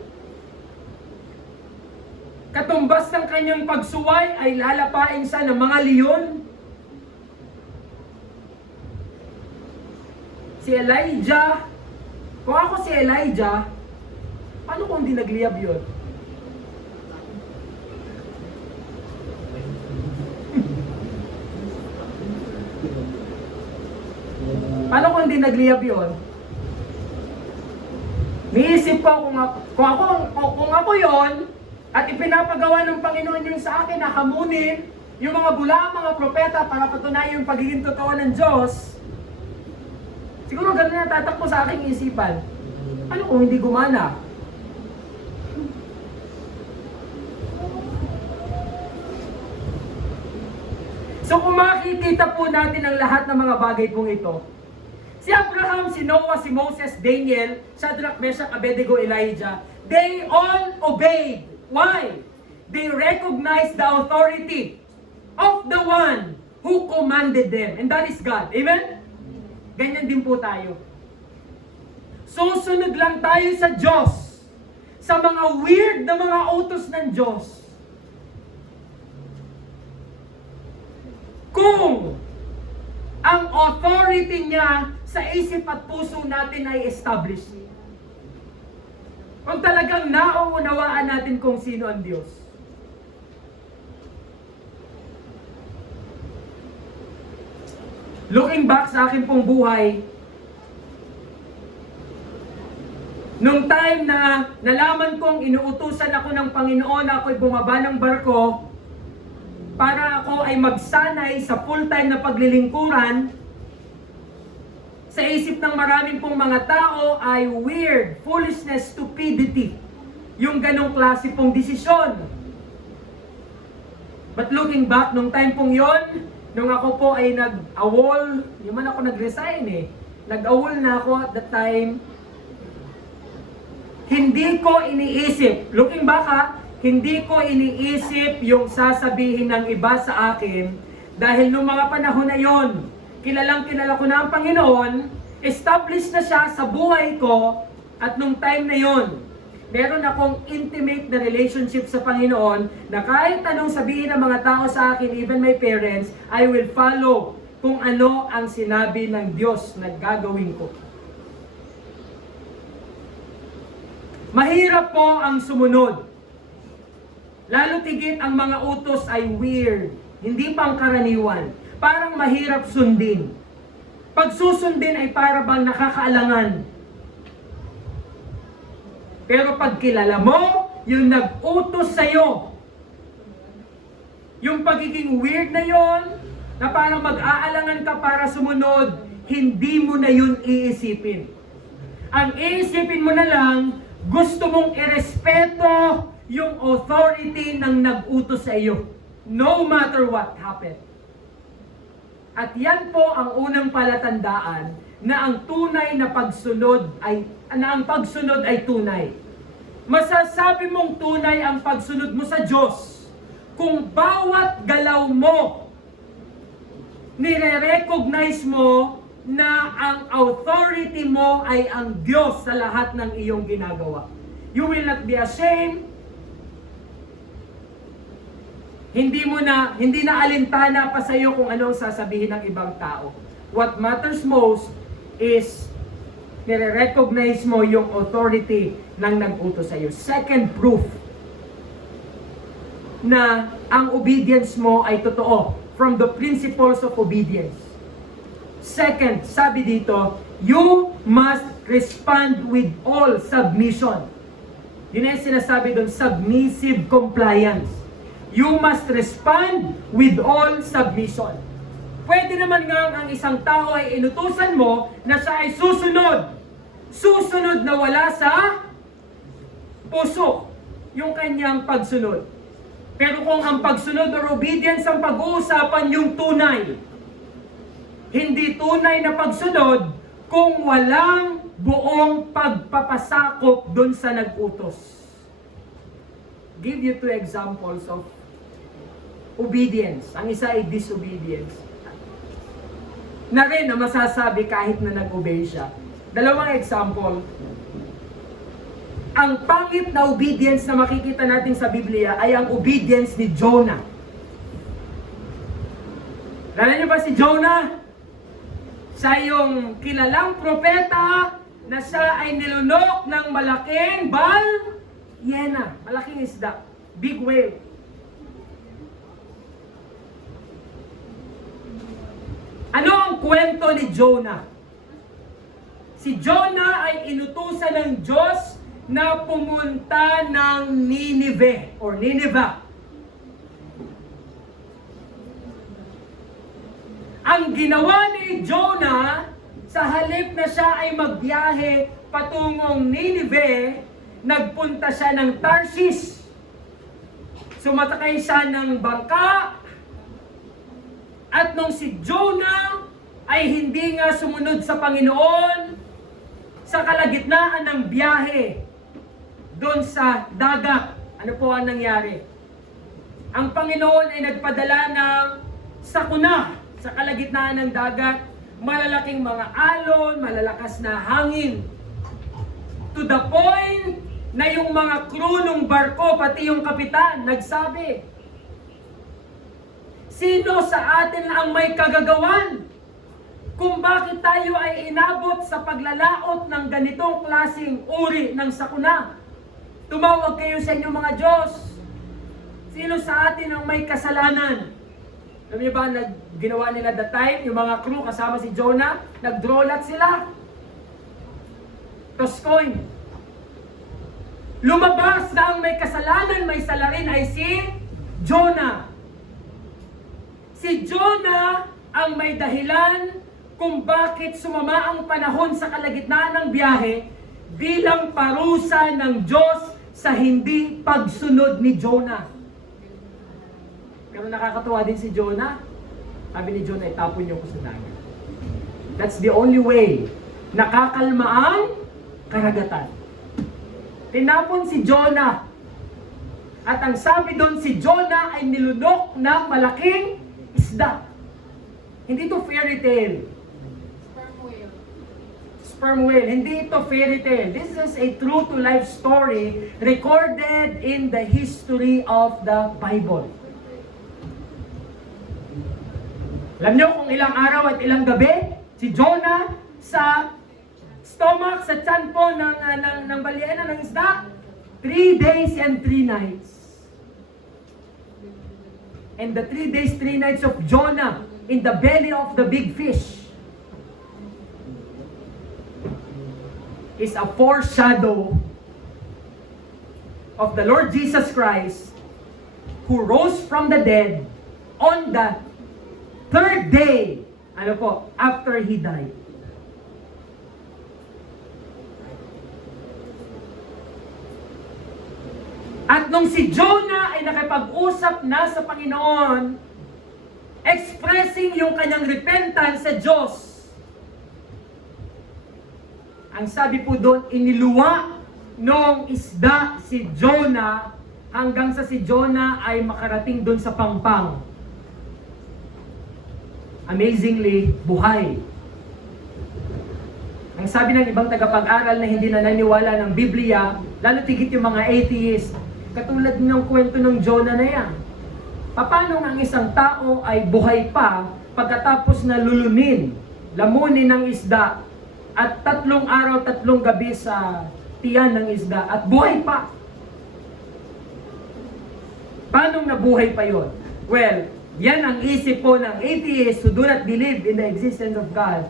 katumbas ng kanyang pagsuway ay lalapain siya ng mga leon. Si Elijah, kung ako si Elijah, paano kung di nagliyab yun? Paano kung hindi nagliyab yun? Niisip ko kung ako yon at ipinapagawa ng Panginoon yung sa akin na hamunin yung mga bulaang mga propeta para patunayan yung pagiging totoo ng Diyos, siguro ganun na tatakbo sa aking isipan. Ano kung hindi gumana? So kung makikita po natin ang lahat ng mga bagay pong ito, si Abraham, si Noah, si Moses, Daniel, Shadrach, Meshach, Abednego, Elijah, they all obeyed. Why? They recognized the authority of the one who commanded them. And that is God. Amen? Ganyan din po tayo. Susunod lang tayo sa Diyos, sa mga weird na mga utos ng Diyos. Kung ang authority niya sa isip at puso natin ay established. Kung talagang nauunawaan natin kung sino ang Diyos. Looking back sa akin pong buhay, nung time na nalaman kong inuutusan ako ng Panginoon na ako'y bumaba ng barko para ako ay magsanay sa full-time na paglilingkuran, sa isip ng maraming pong mga tao ay weird, foolishness, stupidity. Yung ganong klase pong desisyon. But looking back, nung time pong yon, nung ako po ay nag-awol, hindi man ako nag-resign eh. Nag-awol na ako at that time. Hindi ko iniisip, looking back ha, hindi ko iniisip yung sasabihin ng iba sa akin dahil nung mga panahon na yon, kilalang kilala ko na ang Panginoon, established na siya sa buhay ko at nung time na yon, meron akong intimate na relationship sa Panginoon na kahit anong sabihin ng mga tao sa akin, even my parents, I will follow kung ano ang sinabi ng Diyos na gagawin ko. Mahirap po ang sumunod. Lalo tigit ang mga utos ay weird, hindi pangkaraniwan. Parang mahirap sundin. Pag susundin ay para bang nakakaalangan. Pero pag kilala mo, yung nag-utos sa'yo, yung pagiging weird na yon, na parang mag-aalangan ka para sumunod, hindi mo na yun iisipin. Ang iisipin mo na lang, gusto mong irespeto yung authority ng nag-utos sa iyo. No matter what happened. At yan po ang unang palatandaan na ang tunay na pagsunod ay tunay. Masasabi mong tunay ang pagsunod mo sa Diyos kung bawat galaw mo nire-recognize mo na ang authority mo ay ang Diyos sa lahat ng iyong ginagawa. You will not be ashamed. Hindi na alintana pa sa iyo kung anong sasabihin ng ibang tao. What matters most is nire-recognize mo yung authority ng nag-utos sa iyo. Second proof na ang obedience mo ay totoo from the principles of obedience. Second, sabi dito, you must respond with all submission. Yun ay sinasabi doon, submissive compliance. You must respond with all submission. Pwede naman nga ang isang tao ay inutusan mo na siya ay susunod. Susunod na wala sa puso yung kanyang pagsunod. Pero kung ang pagsunod or obedience ang pag-uusapan yung tunay, hindi tunay na pagsunod kung walang buong pagpapasakop dun sa nag-utos. Give you two examples of obedience. Ang isa ay disobedience. Na rin na masasabi kahit na nag-obey siya. Dalawang example. Ang pangit na obedience na makikita natin sa Biblia ay ang obedience ni Jonah. Lala niyo ba si Jonah? Siya yung kilalang propeta na siya ay nilunok ng malaking balyena. Malaking isda. Big whale. Ano ang kwento ni Jonah? Si Jonah ay inutusan ng Diyos na pumunta ng Nineveh or Nineveh. Ang ginawa ni Jonah, sa halip na siya ay magbiyahe patungong Nineveh, nagpunta siya ng Tarshish. Sumatakay siya ng bangka. At nung si Jonah ay hindi nga sumunod sa Panginoon, sa kalagitnaan ng biyahe, doon sa dagat, ano po ang nangyari? Ang Panginoon ay nagpadala ng sakuna sa kalagitnaan ng dagat, malalaking mga alon, malalakas na hangin. To the point na yung mga crew ng barko, pati yung kapitan, nagsabi, sino sa atin ang may kagagawan? kung bakit tayo ay inabot sa paglalaot ng ganitong klaseng uri ng sakuna. Tumawag kayo sa inyong mga Diyos. Sino sa atin ang may kasalanan? Alam niyo ba, ginawa nila that time, yung mga crew kasama si Jonah, nagdrolat sila. Toskoy. Lumabas na ang may kasalanan, may salarin ay si Jonah. Si Jonah ang may dahilan kung bakit sumama ang panahon sa kalagitnaan ng biyahe bilang parusa ng Diyos sa hindi pagsunod ni Jonah. Pero nakakatuwa din si Jonah. Sabi ni Jonah, itapon niyo ko sa dagat. That's the only way. Nakakalma ang karagatan. Tinapon si Jonah. At ang sabi doon, si Jonah ay nilunok ng malaking isda. Hindi ito fairy tale. Sperm whale. Hindi ito fairy tale. This is a true-to-life story recorded in the history of the Bible. Alam niyo kung ilang araw at ilang gabi si Jonah sa stomach, sa tiyan po ng balyena ng isda? 3 days and 3 nights. And the 3 days, 3 nights of Jonah in the belly of the big fish is a foreshadow of the Lord Jesus Christ who rose from the dead on the 3rd day, after He died. At nung si Jonah ay nakipag-usap na sa Panginoon, expressing yung kanyang repentance sa Diyos, ang sabi po doon, iniluwa nung isda si Jonah hanggang sa si Jonah ay makarating doon sa pangpang. Amazingly, buhay. Ang sabi ng ibang tagapag-aral na hindi na naniwala ng Biblia, lalo tigit yung mga atheist, katulad ng kwento ng Jonah na yan. Paano ang isang tao ay buhay pa pagkatapos na lulunin, lamunin ng isda, at 3 araw, 3 gabi sa tiyan ng isda, at buhay pa? Paano nabuhay pa yon? Well, yan ang isip po ng atheists who do not believe in the existence of God.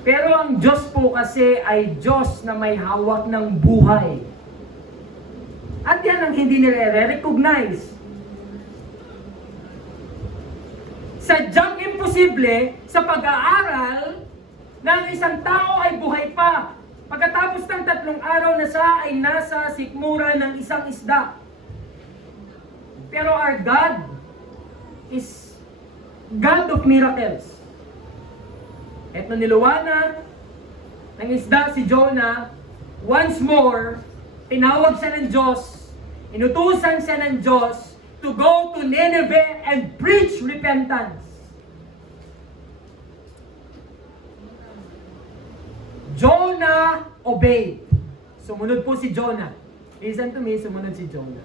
Pero ang Diyos po kasi ay Diyos na may hawak ng buhay. At yan ang hindi nire-recognize. Sadyang imposible sa pag-aaral na ang isang tao ay buhay pa pagkatapos ng 3 araw na siya ay nasa sikmura ng isang isda. Pero our God is God of miracles. Eto niluwa na ng isda si Jonah. Once more, tinawag siya ng Diyos, inutusan siya ng Diyos to go to Nineveh and preach repentance. Jonah obeyed. Sumunod po si Jonah. Listen to me, sumunod si Jonah.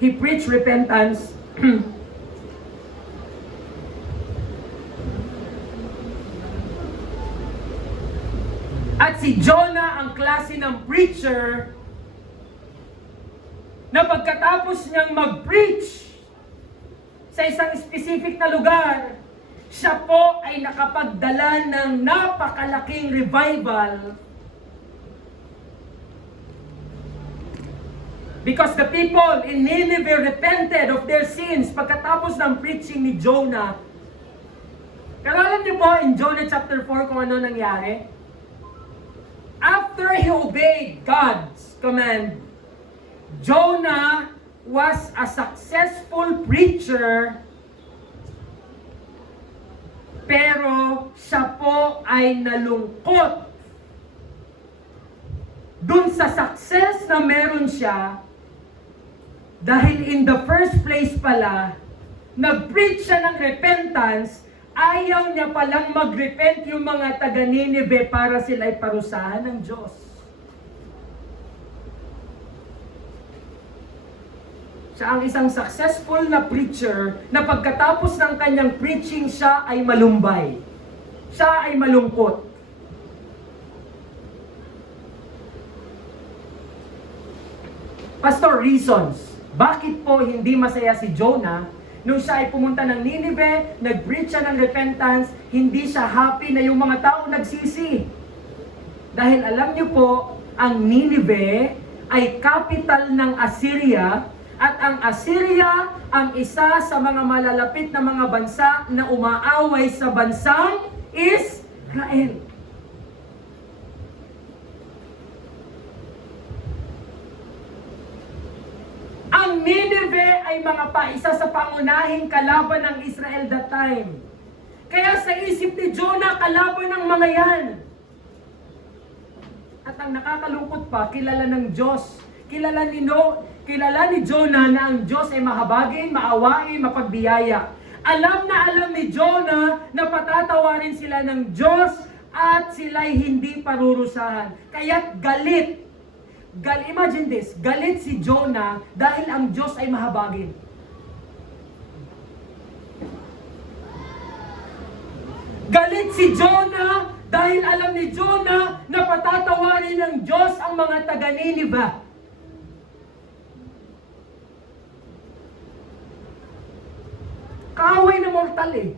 He preached repentance. At si Jonah ang klase ng preacher na pagkatapos niyang mag-preach sa isang specific na lugar, siya po ay nakapagdala ng napakalaking revival. Because the people in Nineveh repented of their sins pagkatapos ng preaching ni Jonah. Pero alam niyo po, in Jonah chapter 4 kung ano nangyari? After he obeyed God's command, Jonah was a successful preacher, pero siya po ay nalungkot dun sa success na meron siya. Dahil in the first place pala, nag-preach siya ng repentance, ayaw niya palang mag-repent yung mga taga-Nineveh para sila ay parusahan ng Diyos. Siya ang isang successful na preacher na pagkatapos ng kanyang preaching, siya ay malumbay. Siya ay malungkot. Pastor, reasons. Bakit po hindi masaya si Jonah nung siya ay pumunta ng Nineveh, nag-preach siya ng repentance, hindi siya happy na yung mga tao nagsisi? Dahil alam niyo po, ang Nineveh ay capital ng Assyria, at ang Assyria ang isa sa mga malalapit na mga bansa na umaaway sa bansang Israel. Ang Nineveh ay mga isa sa pangunahing kalaban ng Israel that time. Kaya sa isip ni Jonah, kalaban ng mga yan. At ang nakakalungkot pa, kilala ng Diyos. Kilala ni Jonah na ang Diyos ay mahabagin, maawain, mapagbiyaya. Alam ni Jonah na patatawarin sila ng Diyos at sila'y hindi parurusahan. Kaya't galit. Imagine this, galit si Jonah dahil ang Diyos ay mahabagin. Galit si Jonah dahil alam ni Jonah na patatawarin ng Diyos ang mga taga-Nineveh. Kaaway na mortal eh.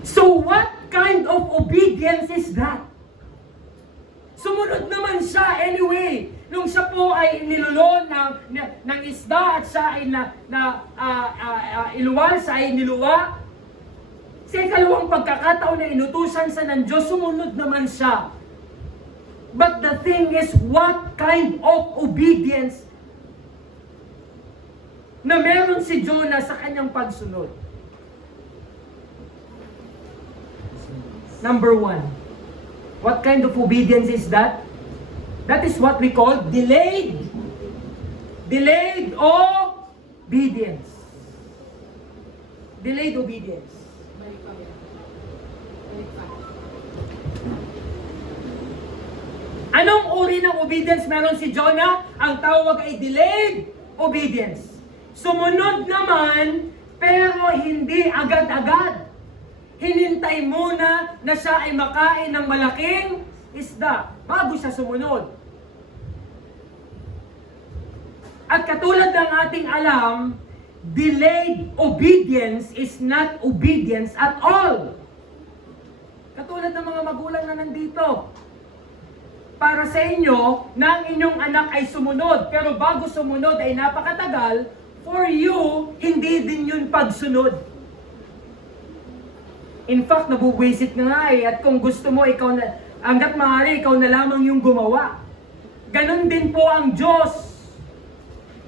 So what kind of obedience is that? Sumunod naman siya anyway. Nung siya po ay nilulon ng isda at siya ay iluwal, siya ay niluwa. Sa ikalawang pagkakataon na inutusan sa ng Diyos, sumunod naman siya. But the thing is, what kind of obedience na meron si Jonah sa kanyang pagsunod? Number 1. What kind of obedience is that? That is what we call delayed obedience. Delayed obedience. Anong uri ng obedience meron si Jonah? Ang tawag ay delayed obedience. Sumunod naman, pero hindi agad-agad. Hinintay muna na siya ay makain ng malaking isda bago siya sumunod. At katulad ng ating alam, delayed obedience is not obedience at all. Katulad ng mga magulang na nandito. Para sa inyo, na ang inyong anak ay sumunod, pero bago sumunod ay napakatagal, for you, hindi din yun pagsunod. In fact, nabubwisit na nga eh. At kung gusto mo, hanggat maaari, ikaw na lamang yung gumawa. Ganon din po ang Diyos.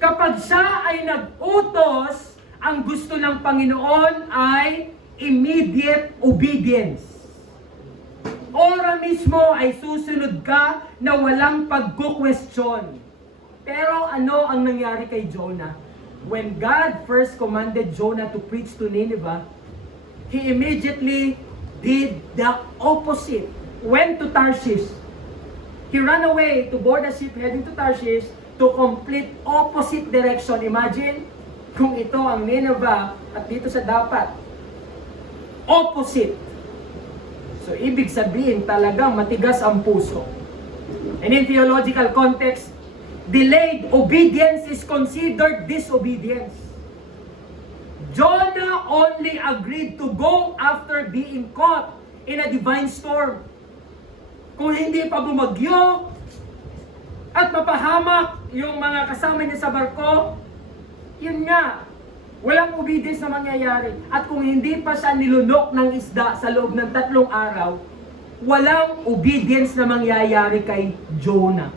Kapag siya ay nag-utos, ang gusto ng Panginoon ay immediate obedience. Ora mismo ay susunod ka na walang pagkukwestiyon. Pero ano ang nangyari kay Jonah? When God first commanded Jonah to preach to Nineveh, he immediately did the opposite. Went to Tarshish. He ran away to board a ship heading to Tarshish to complete opposite direction. Imagine kung ito ang Nineveh at dito sa dapat. Opposite. So, ibig sabihin talagang matigas ang puso. And in theological context, delayed obedience is considered disobedience. Jonah only agreed to go after being caught in a divine storm. Kung hindi pa bumagyo at mapahamak yung mga kasama niya sa barko, yun nga, walang obedience na mangyayari. At kung hindi pa siya nilunok ng isda sa loob ng 3 araw, walang obedience na mangyayari kay Jonah.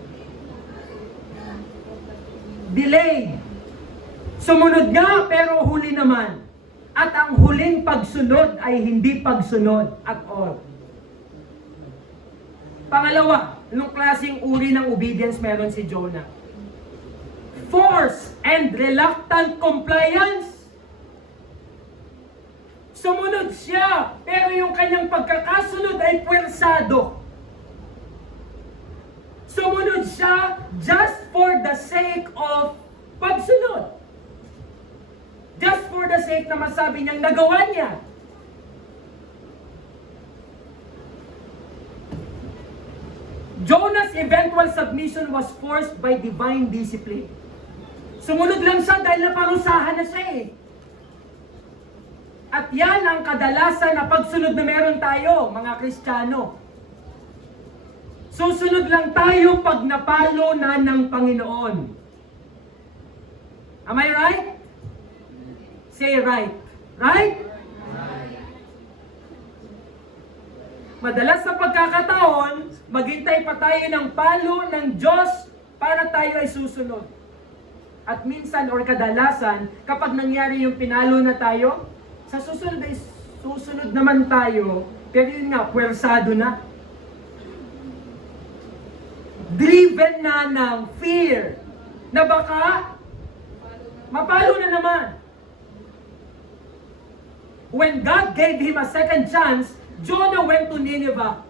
Delayed. Sumunod nga pero huli naman. At ang huling pagsunod ay hindi pagsunod at all. Pangalawa, anong klaseng uri ng obedience meron si Jonah? Force and reluctant compliance. Sumunod siya, pero yung kanyang pagkakasunod ay puwersado. Sumunod siya just for the sake of pagsunod. Just for the sake na masabi niyang nagawa niya. Jonah's eventual submission was forced by divine discipline. Sumunod lang siya dahil naparusahan na siya eh. At yan ang kadalasan na pagsunod na meron tayo, mga Kristiyano. Susunod lang tayo pag napalo na ng Panginoon. Am I right? Say right. Right? Madalas sa pagkakataon, maghintay pa tayo ng palo ng Diyos para tayo ay susunod. At minsan or kadalasan, kapag nangyari yung pinalo na tayo, sa susunod ay susunod naman tayo, pero yun nga, puwersado na. Driven na ng fear na baka mapalo na naman. When God gave him a second chance, Jonah went to Nineveh,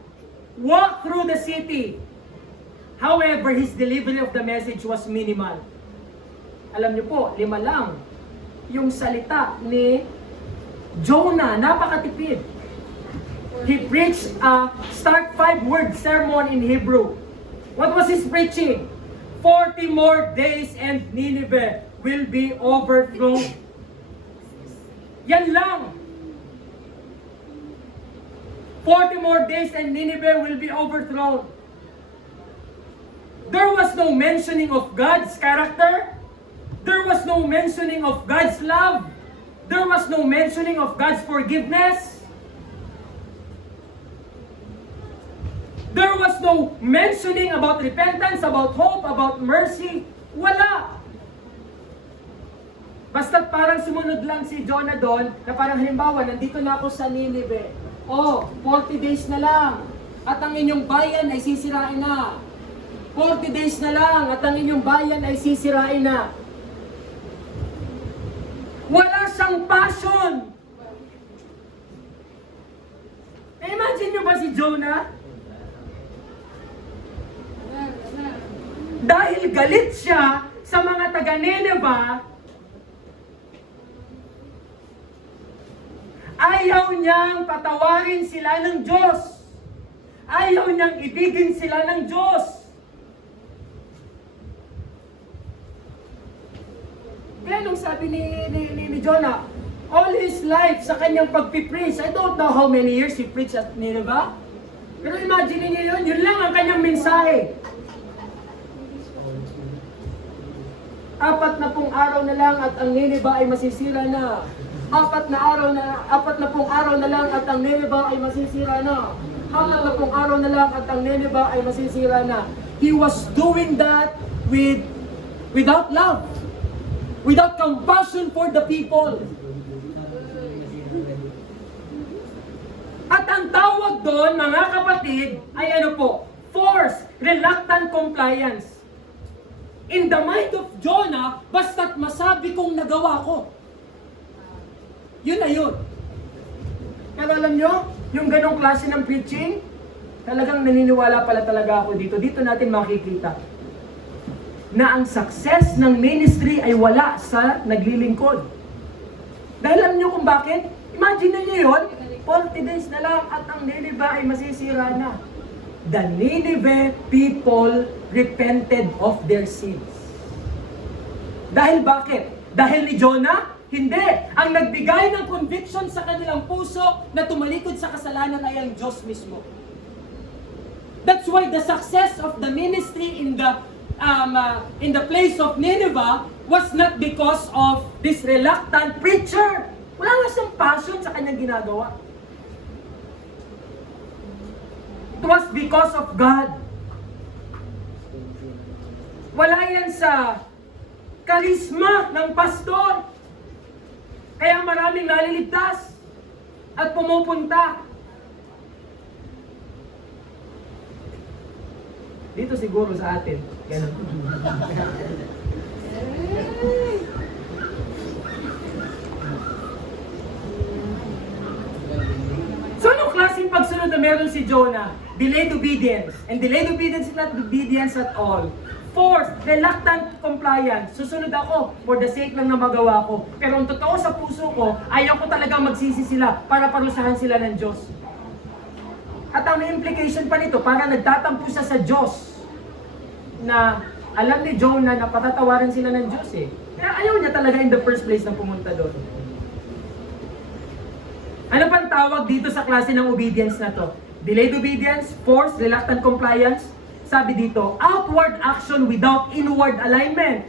walked through the city. However, his delivery of the message was minimal. Alam niyo po, 5 lang yung salita ni Jonah, napakatipid. He preached a start 5-word sermon in Hebrew. What was his preaching? 40 more days and Nineveh will be overthrown. Yan lang. 40 more days and Nineveh will be overthrown. There was no mentioning of God's character. There was no mentioning of God's love. There was no mentioning of God's forgiveness. There was no mentioning about repentance, about hope, about mercy. Wala. Basta parang sumunod lang si Jonah doon, na parang halimbawa, nandito na ako sa Nineveh. Oh, 40 days na lang, at ang inyong bayan ay sisirain na. 40 days na lang, at ang inyong bayan ay sisirain na. Wala siyang passion. Imagine nyo ba si Jonah? Dahil galit siya sa mga taga-Nineveh, ayaw niyang patawarin sila ng Diyos. Ayaw niyang ibigin sila ng Diyos. Kaya nung sabi ni Jonah, all his life sa kanyang pagpipreach, I don't know how many years he preached at Nineveh. Pero imagine niyo yun lang ang kanyang mensahe. 40 araw na lang at ang Nineveh ay masisira na. 40 araw na lang at ang Nineveh ay masisira na. 40 araw na lang at ang Nineveh ay masisira na. He was doing that without love. Without compassion for the people. At ang tawag doon, mga kapatid, ay ano po? Forced, reluctant compliance. In the mind of Jonah, basta't masabi kong nagawa ko. Yun na yun. Pero alam nyo, yung ganong klase ng preaching, talagang naniniwala pala talaga ako dito. Dito natin makikita na ang success ng ministry ay wala sa naglilingkod. Dahil alam nyo kung bakit? Imagine nyo yun, 40 days na lang at ang Nineveh ay masisira na. The Nineveh people repented of their sins. Dahil bakit? Dahil ni Jonah? Hindi. Ang nagbigay ng conviction sa kanilang puso na tumalikod sa kasalanan ay ang Diyos mismo. That's why the success of the ministry in the place of Nineveh was not because of this reluctant preacher. Wala nga siyang passion sa kanyang ginagawa. It was because of God. Wala yan sa karisma ng pastor. Kaya maraming naliligtas at pumupunta. Dito siguro sa atin. Ganun. So, anong klaseng pagsunod na meron si Jonah? Delayed obedience. And delayed obedience is not obedience at all. Forced, reluctant compliance. Susunod ako for the sake lang na magawa ko. Pero ang totoo sa puso ko, ayaw ko talagang magsisi sila para parusahan sila ng Diyos. At ang implication pa nito, para nagtatampo siya sa Diyos na alam ni Jonah na patatawarin sila ng Diyos eh. Kaya ayaw niya talaga in the first place na pumunta doon. Ano pang tawag dito sa klase ng obedience na to? Delayed obedience, forced, reluctant compliance. Sabi dito, outward action without inward alignment.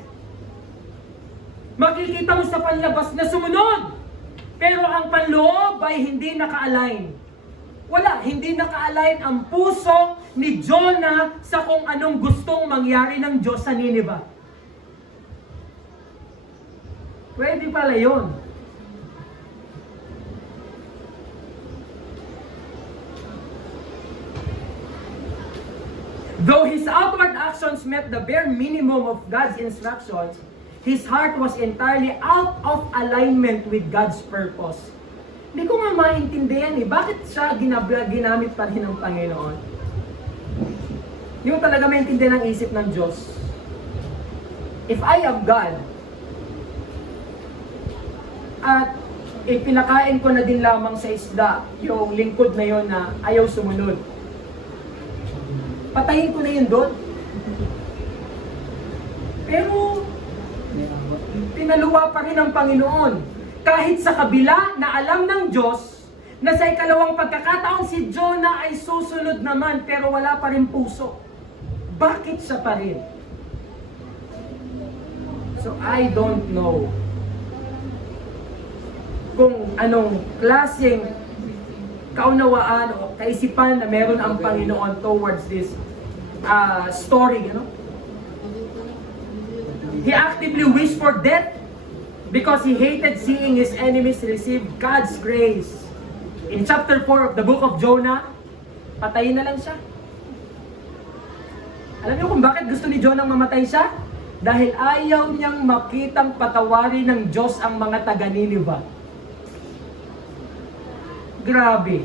Makikita mo sa panlabas na sumunod, pero ang panloob ay hindi naka-align. Wala, hindi naka-align ang puso ni Jonah sa kung anong gustong mangyari ng Diyos sa Nineveh. Pwede pala yun. Though his outward actions met the bare minimum of God's instructions, his heart was entirely out of alignment with God's purpose. Hindi ko nga maintindihan bakit siya ginamit pa rin ng Panginoon? Hindi ko talaga maintindihan ang isip ng Diyos. If I am God, at ipinakain ko na din lamang sa isda yung lingkod na yon na ayaw sumunod, patayin ko na yun doon. Pero, pinaluwa pa rin ng Panginoon. Kahit sa kabila na alam ng Diyos na sa ikalawang pagkakataon si Jonah ay susunod naman pero wala pa rin puso. Bakit siya pa rin? So I don't know kung anong klaseng kaunawaan o kaisipan na meron ang Panginoon towards this story. He actively wished for death because he hated seeing his enemies receive God's grace. In chapter 4 of the book of Jonah, patayin na lang siya. Alam niyo kung bakit gusto ni Jonah mamatay siya? Dahil ayaw niyang makitang patawarin ng Diyos ang mga taga-Nineveh. Grabe.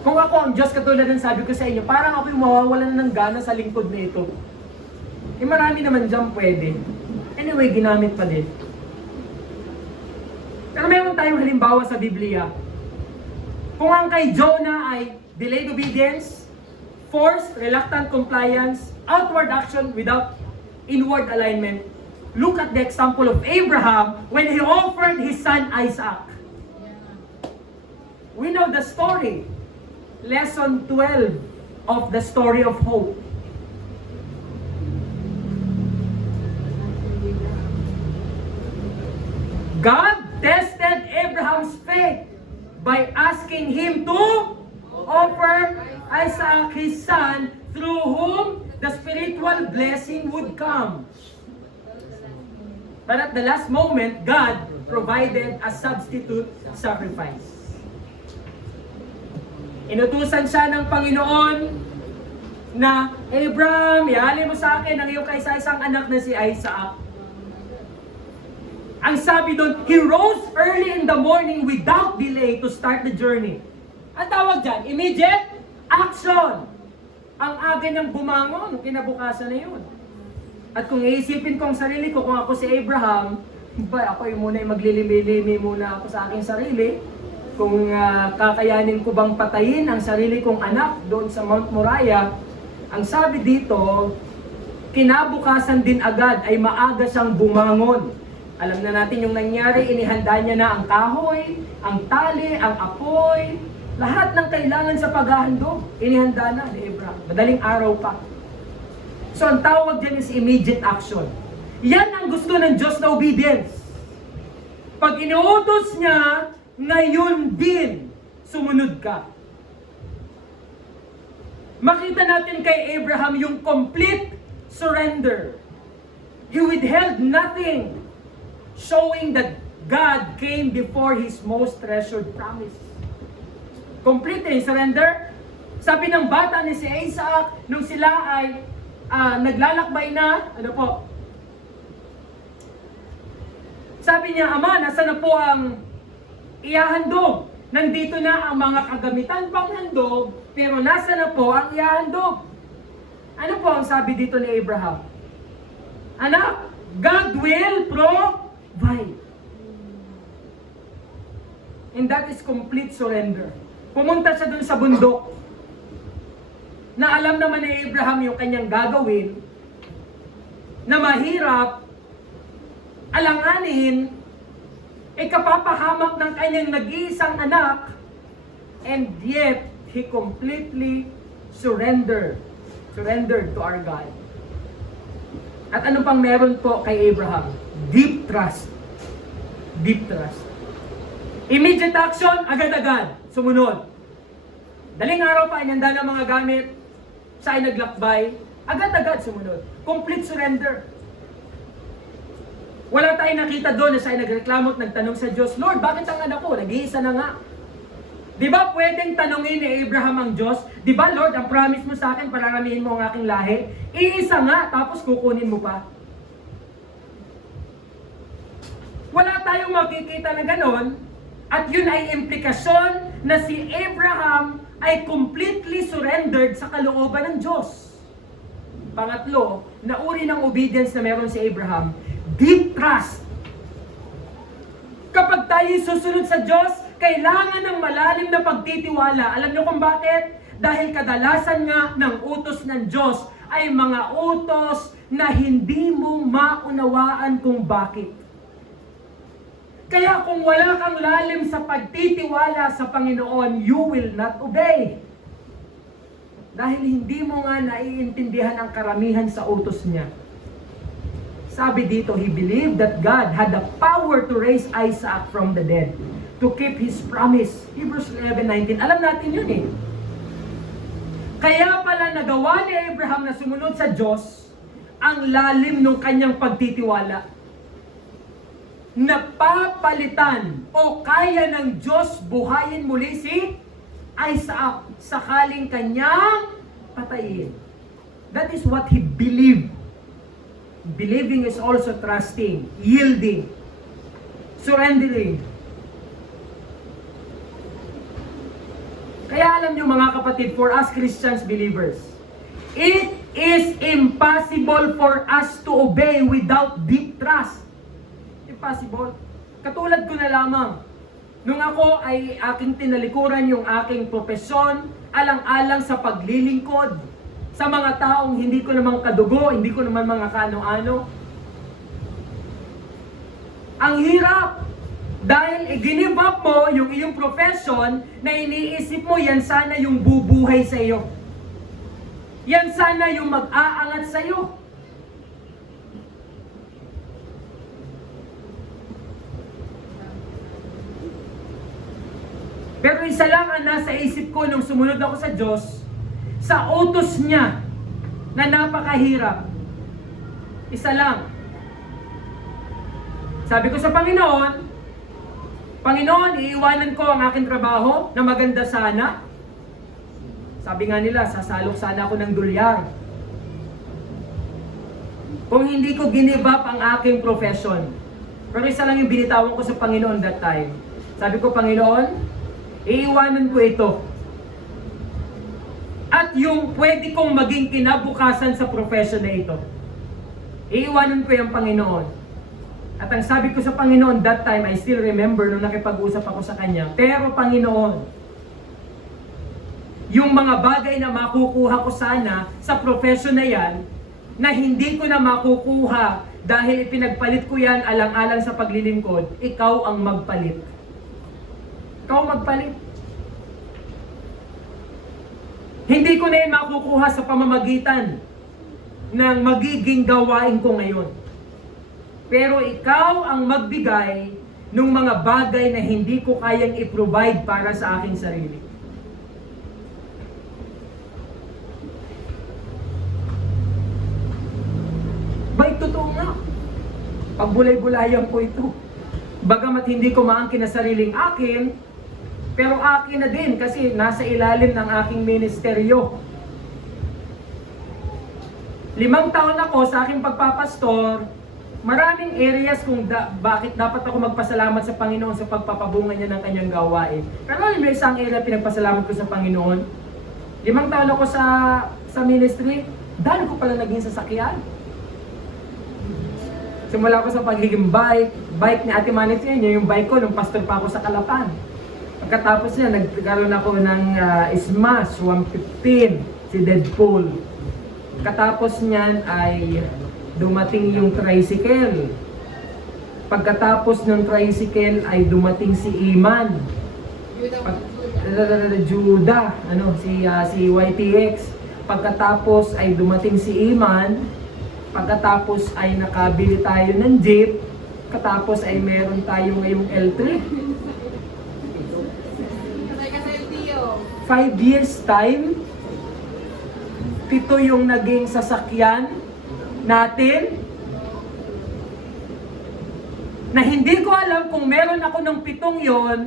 Kung ako ang Diyos, katulad ng sabi ko sa inyo, parang ako'y mawawalan ng gana sa lingkod na ito. Marami naman dyan pwede. Anyway, ginamit pa din. Pero meron tayong halimbawa sa Biblia. Kung ang kay Jonah ay delayed obedience, forced, reluctant compliance, outward action without inward alignment, look at the example of Abraham when he offered his son Isaac. We know the story. Lesson 12 of the story of hope. God tested Abraham's faith by asking him to offer Isaac his son, through whom the spiritual blessing would come. But at the last moment, God provided a substitute sacrifice. Inutusan siya ng Panginoon na, Abraham, ihalin mo sa akin ang iyong kaisa-isang anak na si Isaac. Ang sabi doon, he rose early in the morning without delay to start the journey. Ang tawag dyan, immediate action. Ang aga niyang bumangon, kinabukasan na yun. At kung iisipin ko ang sarili ko, kung ako si Abraham, ako muna maglilimi-limi muna ako sa aking sarili. Kung kakayanin ko bang patayin ang sarili kong anak doon sa Mount Moriah, ang sabi dito, kinabukasan din agad ay maaga siyang bumangon. Alam na natin yung nangyari, inihanda niya na ang kahoy, ang tali, ang apoy, lahat ng kailangan sa paghahandog, inihanda na ni Abraham. Madaling araw pa. So ang tawag dyan is immediate action. Yan ang gusto ng Diyos na obedience. Pag inuutos niya, ngayon din, sumunod ka. Makita natin kay Abraham yung complete surrender. He withheld nothing, showing that God came before His most treasured promise. Complete surrender. Sabi ng bata ni si Isaac, nung sila ay naglalakbay na, sabi niya, Ama, nasa na po ang ihahandog? Nandito na ang mga kagamitan pang handog, pero nasa na po ang ihahandog? Ano po ang sabi dito ni Abraham? Anak, God will provide. And that is complete surrender. Pumunta siya dun sa bundok na alam naman ni Abraham yung kanyang gagawin, na mahirap, alanganin, kapapahamak ng kanyang nag-iisang anak, and yet, he completely surrendered to our God. At ano pang meron po kay Abraham? Deep trust. Deep trust. Immediate action, agad-agad, sumunod. Daling araw pa, inanda ng mga gamit, siya ay naglakbay, agad-agad sumunod. Complete surrender. Wala tayong nakita doon na siya ay nagreklamo at nagtanong sa Diyos, Lord, bakit ang anak ko? Nag-iisa na nga. Di ba pwedeng tanongin ni Abraham ang Diyos? Di ba, Lord, ang promise mo sa akin, pararamihin mo ang aking lahi? Iisa nga, tapos kukunin mo pa. Wala tayong makikita na ganon, at yun ay implikasyon na si Abraham ay completely surrendered sa kalooban ng Diyos. Pangatlo, na uri ng obedience na meron si Abraham, deep trust. Kapag tayo susunod sa Diyos, kailangan ng malalim na pagtitiwala. Alam niyo kung bakit? Dahil kadalasan nga ng utos ng Diyos ay mga utos na hindi mo maunawaan kung bakit. Kaya kung wala kang lalim sa pagtitiwala sa Panginoon, you will not obey. Dahil hindi mo nga naiintindihan ang karamihan sa utos niya. Sabi dito, he believed that God had the power to raise Isaac from the dead, to keep His promise. Hebrews 11:19. Alam natin yun eh. Kaya pala nagawa ni Abraham na sumunod sa Diyos ang lalim ng kanyang pagtitiwala. Napapalitan o kaya ng Diyos buhayin muli si Isaac sakaling kanyang patayin. That is what he believed. Believing is also trusting, yielding, surrendering. Kaya alam niyo mga kapatid, for us Christians believers, it is impossible for us to obey without deep trust. Impossible. Katulad ko na lamang, nung ako ay aking tinalikuran yung aking propesyon, alang-alang sa paglilingkod, sa mga taong hindi ko naman kadugo, hindi ko naman mga kano-ano. Ang hirap! Dahil i-give up mo yung iyong profession na iniisip mo yan sana yung bubuhay sa iyo. Yan sana yung mag-aangat sa iyo. Pero isa lang ang nasa isip ko nung sumunod ako sa Diyos, sa utos niya na napakahirap. Isa lang. Sabi ko sa Panginoon, Panginoon, iiwanan ko ang aking trabaho na maganda sana. Sabi nga nila, sasalok sana ako ng dolyar. Kung hindi ko give up ang aking profession. Pero isa lang yung binitawan ko sa Panginoon that time. Sabi ko, Panginoon, iiwanan ko ito. At yung pwede kong maging kinabukasan sa profession na ito. Iiwanan ko yung Panginoon. At ang sabi ko sa Panginoon that time, I still remember nung nakipag-usap ako sa Kanya, pero Panginoon, yung mga bagay na makukuha ko sana sa profession na yan, na hindi ko na makukuha dahil ipinagpalit ko yan alang-alang sa paglilingkod, ikaw ang magpalit. Ikaw magpalit. Hindi ko na yan makukuha sa pamamagitan ng magiging gawain ko ngayon. Pero ikaw ang magbigay ng mga bagay na hindi ko kayang i-provide para sa aking sarili. Bay, totoo nga. Pagbulay-bulayan ko ito. Bagamat hindi ko maangkin na sariling akin, pero akin na din kasi nasa ilalim ng aking ministeryo. 5 taon ako sa aking pagpapastor, maraming areas kung bakit dapat ako magpasalamat sa Panginoon sa pagpapabunga niya ng kanyang gawain. Pero may isang area pinagpasalamat ko sa Panginoon. 5 taon ako sa ministry, Dahil ko pala naging sasakyan. Simula ko sa pagiging bike ni Ate Manit niya, yung bike ko nung pastor pa ako sa Calapan. Pagkatapos niya, nagkaroon ako ng Smash 115, si Deadpool. Pagkatapos niyan ay dumating yung tricycle. Pagkatapos ng tricycle ay dumating si Iman. Judah, si YTX. Pagkatapos ay dumating si Iman. Pagkatapos ay nakabili tayo ng jeep. Pagkatapos ay meron tayo ngayong L3. 5 years time, 7 yung naging sasakyan natin. Na hindi ko alam kung meron ako ng 7 yon,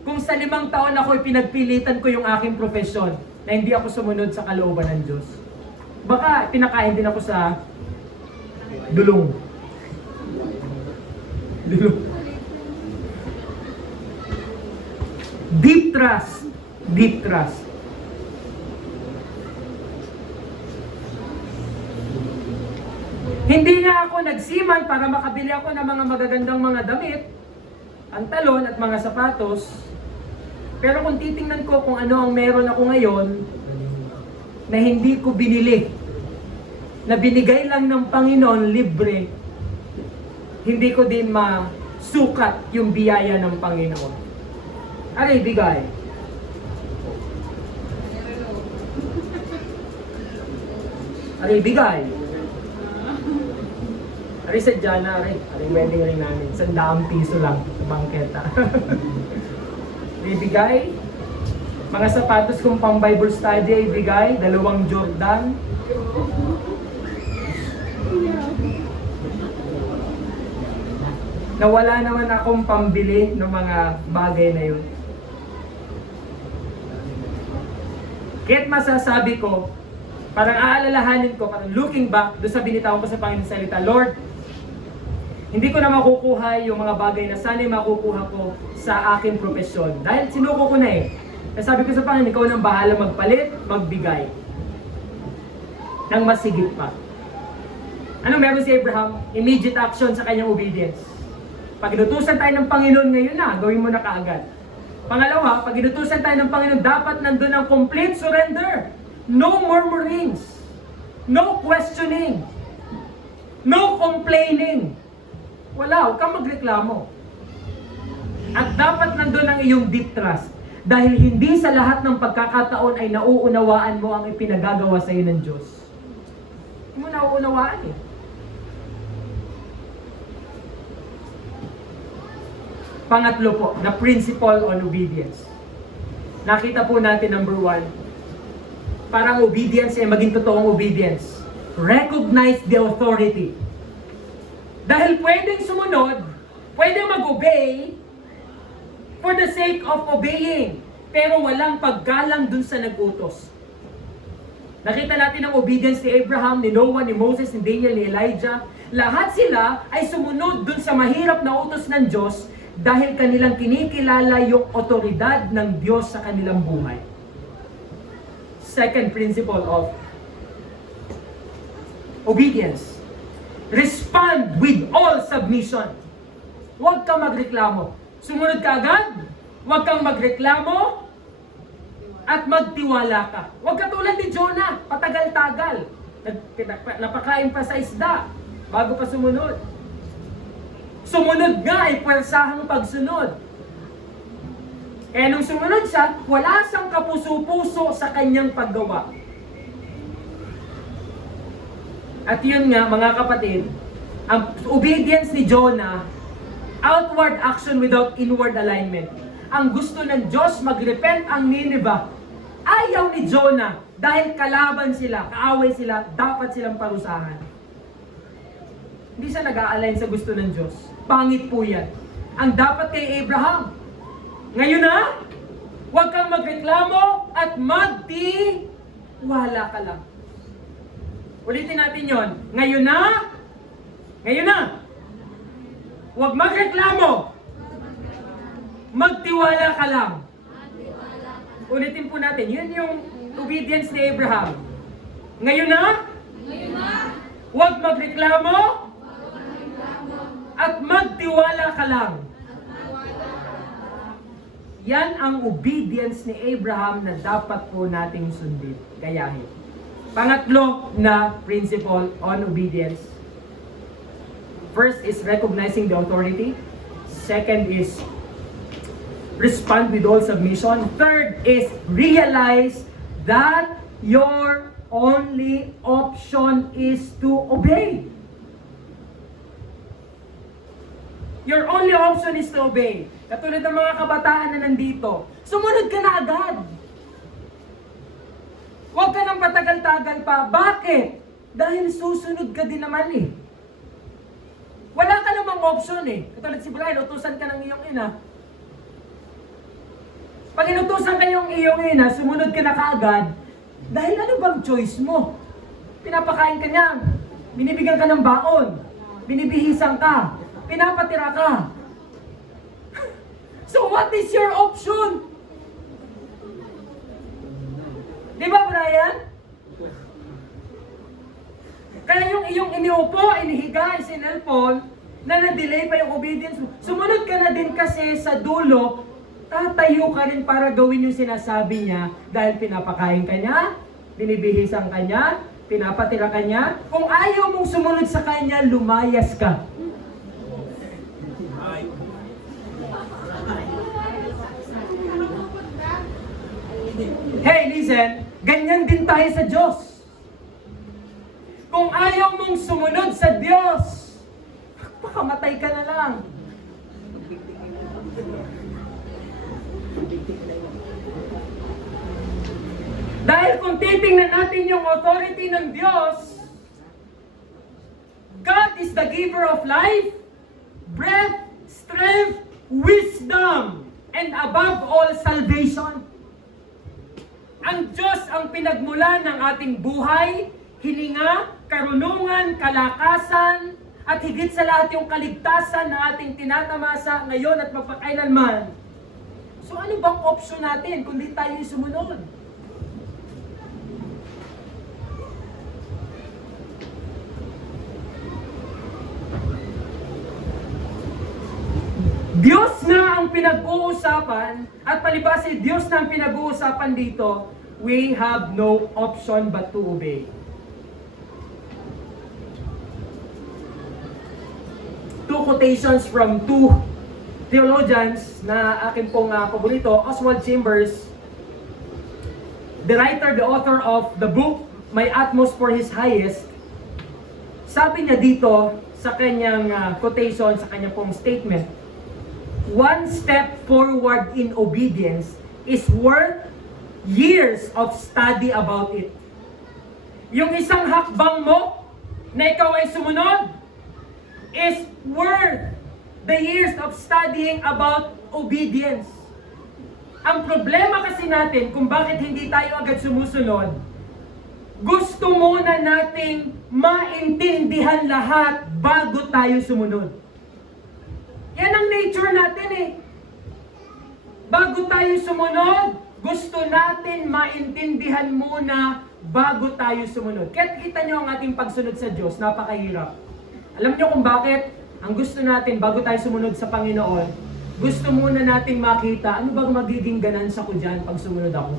kung sa 5 taon ako pinagpilitan ko yung aking profesyon na hindi ako sumunod sa kalooban ng Diyos. Baka pinakain din ako sa dulong. Deep trust. Deep trust. Hindi nga ako nagsiman para makabili ako ng mga magagandang mga damit, pantalon at mga sapatos. Pero kung titingnan ko kung ano ang meron ako ngayon, na hindi ko binili, na binigay lang ng Panginoon libre, hindi ko din masukat yung biyaya ng Panginoon. Aray, bigay. Aray, bigay. Aray, sadya na, aray. Aray, wedding ring namin. 100 piso lang sa bangketa. Ibigay. Mga sapatos kong pang Bible study, ibigay. 2 Jordan. Nawala naman akong pambili ng mga bagay na yun. Kaya't masasabi ko, parang aalalahanin ko, parang looking back, doon sa binitawan ko sa Panginoon salita, Lord, hindi ko na makukuha yung mga bagay na sana'y makukuha ko sa aking profesyon. Dahil sinuko ko na eh. Sabi ko sa Panginoon, ikaw nang bahala magpalit, magbigay. Nang masigit pa. Ano meron si Abraham? Immediate action sa kanyang obedience. Pag inutusan tayo ng Panginoon ngayon na, gawin mo na kaagad. Pangalawa, pag inutusan tayo ng Panginoon, dapat nandun ang complete surrender. No murmurings. No questioning. No complaining. Wala, huwag kang magreklamo. At dapat nandun ang iyong deep trust. Dahil hindi sa lahat ng pagkakataon ay nauunawaan mo ang ipinagagawa sa iyo ng Diyos. Hindi mo nauunawaan eh. Pangatlo po, the principle on obedience. Nakita po natin number 1, parang obedience ay maging totoong obedience. Recognize the authority. Dahil pwedeng sumunod, pwedeng mag-obey for the sake of obeying, pero walang paggalang dun sa nag-utos. Nakita natin ang obedience ni Abraham, ni Noah, ni Moses, ni Daniel, ni Elijah. Lahat sila ay sumunod dun sa mahirap na utos ng Diyos dahil kanilang kinikilala yung otoridad ng Diyos sa kanilang buhay. Second principle of obedience. Respond with all submission. Huwag kang magreklamo. Sumunod ka agad. Huwag kang magreklamo at magtiwala ka. Huwag ka tulad ni Jonah, patagal-tagal. Napakain pa sa isda bago pa sumunod. Sumunod nga ay puwersahang pagsunod. Eh nung sumunod siya, wala siyang kapuso-puso sa kanyang paggawa. At yun nga mga kapatid, ang obedience ni Jonah, outward action without inward alignment. Ang gusto ng Diyos mag-repent ang Nineveh. Ayaw ni Jonah dahil kalaban sila, kaaway sila, dapat silang parusahan. Hindi siya nag-a-align sa gusto ng Diyos. Pangit po yan. Ang dapat kay Abraham, ngayon na, huwag kang magreklamo at magtiwala ka lang. Ulitin natin yon. Ngayon na, huwag magreklamo, magtiwala ka lang. Ulitin po natin, yun yung obedience ni Abraham. Ngayon na? Huwag magreklamo at magtiwala ka lang. Yan ang obedience ni Abraham na dapat po nating sundin, gayahin. Pangatlo na principle on obedience. First is recognizing the authority. Second is respond with all submission. Third is realize that your only option is to obey. Your only option is to obey. Katulad ng mga kabataan na nandito, sumunod ka na agad. Huwag ka nang patagal-tagal pa. Bakit? Dahil susunod ka din naman eh. Wala ka namang option eh. Katulad si Brian, utusan ka ng iyong ina. Pag inutusan ka yung iyong ina, sumunod ka na kaagad, dahil ano bang choice mo? Pinapakain ka niya, binibigyan ka ng baon, binibihisan ka, pinapatira ka. So what is your option? Di ba, Brian? Kaya yung iyong iniupo, inihiga, isinelpon, na na-delay pa yung obedience mo. Sumunod ka na din kasi sa dulo, tatayo ka rin para gawin yung sinasabi niya dahil pinapakain ka niya, binibihisan ka niya, pinapatira ka niya. Kung ayaw mong sumunod sa kanya, lumayas ka. Hey, listen, ganyan din tayo sa Diyos. Kung ayaw mong sumunod sa Diyos, pakamatay ka na lang. Dahil kung titingnan natin yung authority ng Diyos, God is the giver of life, breath, strength, wisdom, and above all, salvation. Ang Diyos ang pinagmulan ng ating buhay, hininga, karunungan, kalakasan, at higit sa lahat yung kaligtasan na ating tinatamasa ngayon at magpakailanman. So ano bang option natin kung di tayo sumunod? Diyos na ang pinag-uusapan at palibhasa Diyos na ang pinag-uusapan dito, we have no option but to obey. Two quotations from two theologians na akin pong paborito, Oswald Chambers, the writer, the author of the book, My Utmost for His Highest. Sabi niya dito sa kanyang quotation, sa kanyang pong statement, one step forward in obedience is worth years of study about it. Yung isang hakbang mo na ikaw ay sumunod is worth the years of studying about obedience. Ang problema kasi natin kung bakit hindi tayo agad sumusunod, gusto muna nating maintindihan lahat bago tayo sumunod. Yan ang nature natin eh. Bago tayo sumunod, gusto natin maintindihan muna bago tayo sumunod. Kaya kita nyo ang ating pagsunod sa Diyos, napakahirap. Alam nyo kung bakit? Ang gusto natin bago tayo sumunod sa Panginoon, gusto muna nating makita, ano bang magiging ganansya ko dyan pag sumunod ako?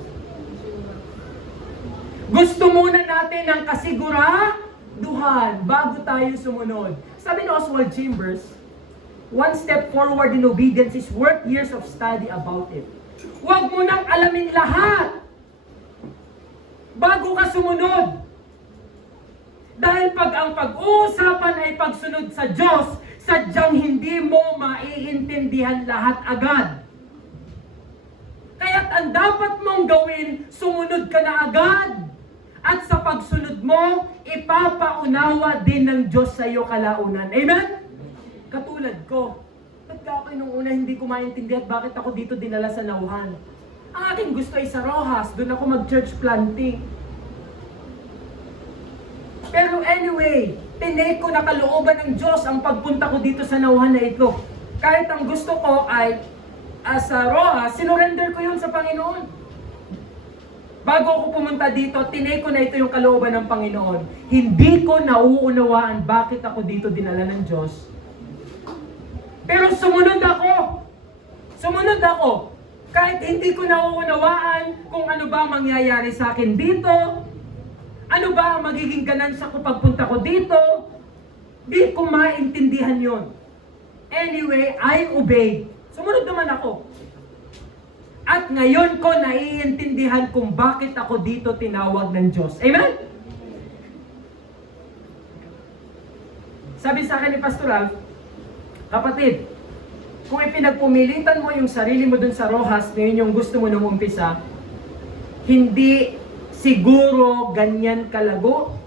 Gusto muna natin ng kasiguraduhan bago tayo sumunod. Sabi ni Oswald Chambers, one step forward in obedience is worth years of study about it. Huwag mo nang alamin lahat bago ka sumunod. Dahil pag ang pag-uusapan ay pagsunod sa Diyos, sadyang hindi mo maiintindihan lahat agad. Kaya't ang dapat mong gawin, sumunod ka na agad. At sa pagsunod mo, ipapaunawa din ng Diyos sa iyo kalaunan. Amen? Katulad ko, ba't ka ako nung una hindi ko maintindihan bakit ako dito dinala sa Nauhan? Ang aking gusto ay sa Rojas, doon ako mag-church planting. Pero anyway, tinake ko na kalooban ng Diyos ang pagpunta ko dito sa Nauhan na ito. Kahit ang gusto ko ay sa Rojas, sinurrender ko yun sa Panginoon. Bago ako pumunta dito, tinay ko na ito yung kalooban ng Panginoon. Hindi ko nauunawaan bakit ako dito dinala ng Diyos. Pero sumunod ako. Sumunod ako. Kahit hindi ko nauunawaan kung ano ba mangyayari sa akin dito, ano ba ang magiging ganansya ko pagpunta ko dito, di ko maintindihan yon. Anyway, I obeyed. Sumunod naman ako. At ngayon ko naiintindihan kung bakit ako dito tinawag ng Diyos. Amen? Sabi sa akin ni Pastor Ralph, kapatid, kung ipinagpumilitan mo yung sarili mo dun sa Rojas, na yun yung gusto mo nung umpisa, hindi siguro ganyan kalago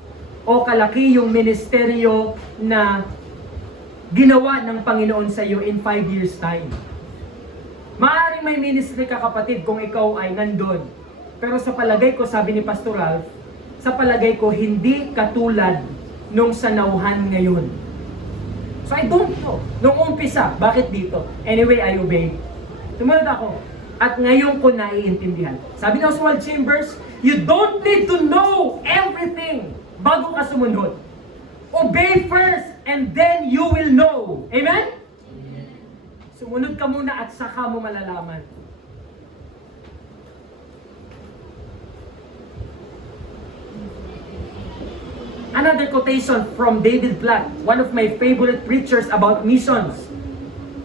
o kalaki yung ministeryo na ginawa ng Panginoon sa iyo in 5 years time. Maaaring may ministry ka, kapatid, kung ikaw ay nandun. Pero sa palagay ko, sabi ni Pastor Ralph, sa palagay ko, hindi katulad nung sa nauhan ngayon. So I don't know. Nung umpisa, bakit dito? Anyway, I obey. Tumunod ako. At ngayon ko naiintindihan. Sabi ni Oswald Chambers, you don't need to know everything bago ka sumunod. Obey first and then you will know. Amen? Sumunod ka muna at saka mo malalaman. Another quotation from David Platt, one of my favorite preachers about missions,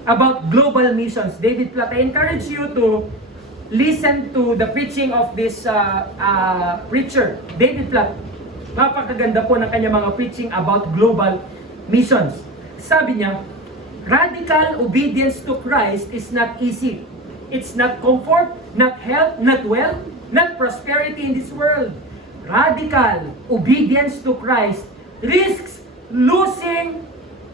about global missions. David Platt, I encourage you to listen to the preaching of this preacher, David Platt. Napakaganda po ng kanyang mga preaching about global missions. Sabi niya, radical obedience to Christ is not easy. It's not comfort, not health, not wealth, not prosperity in this world. Radical obedience to Christ risks losing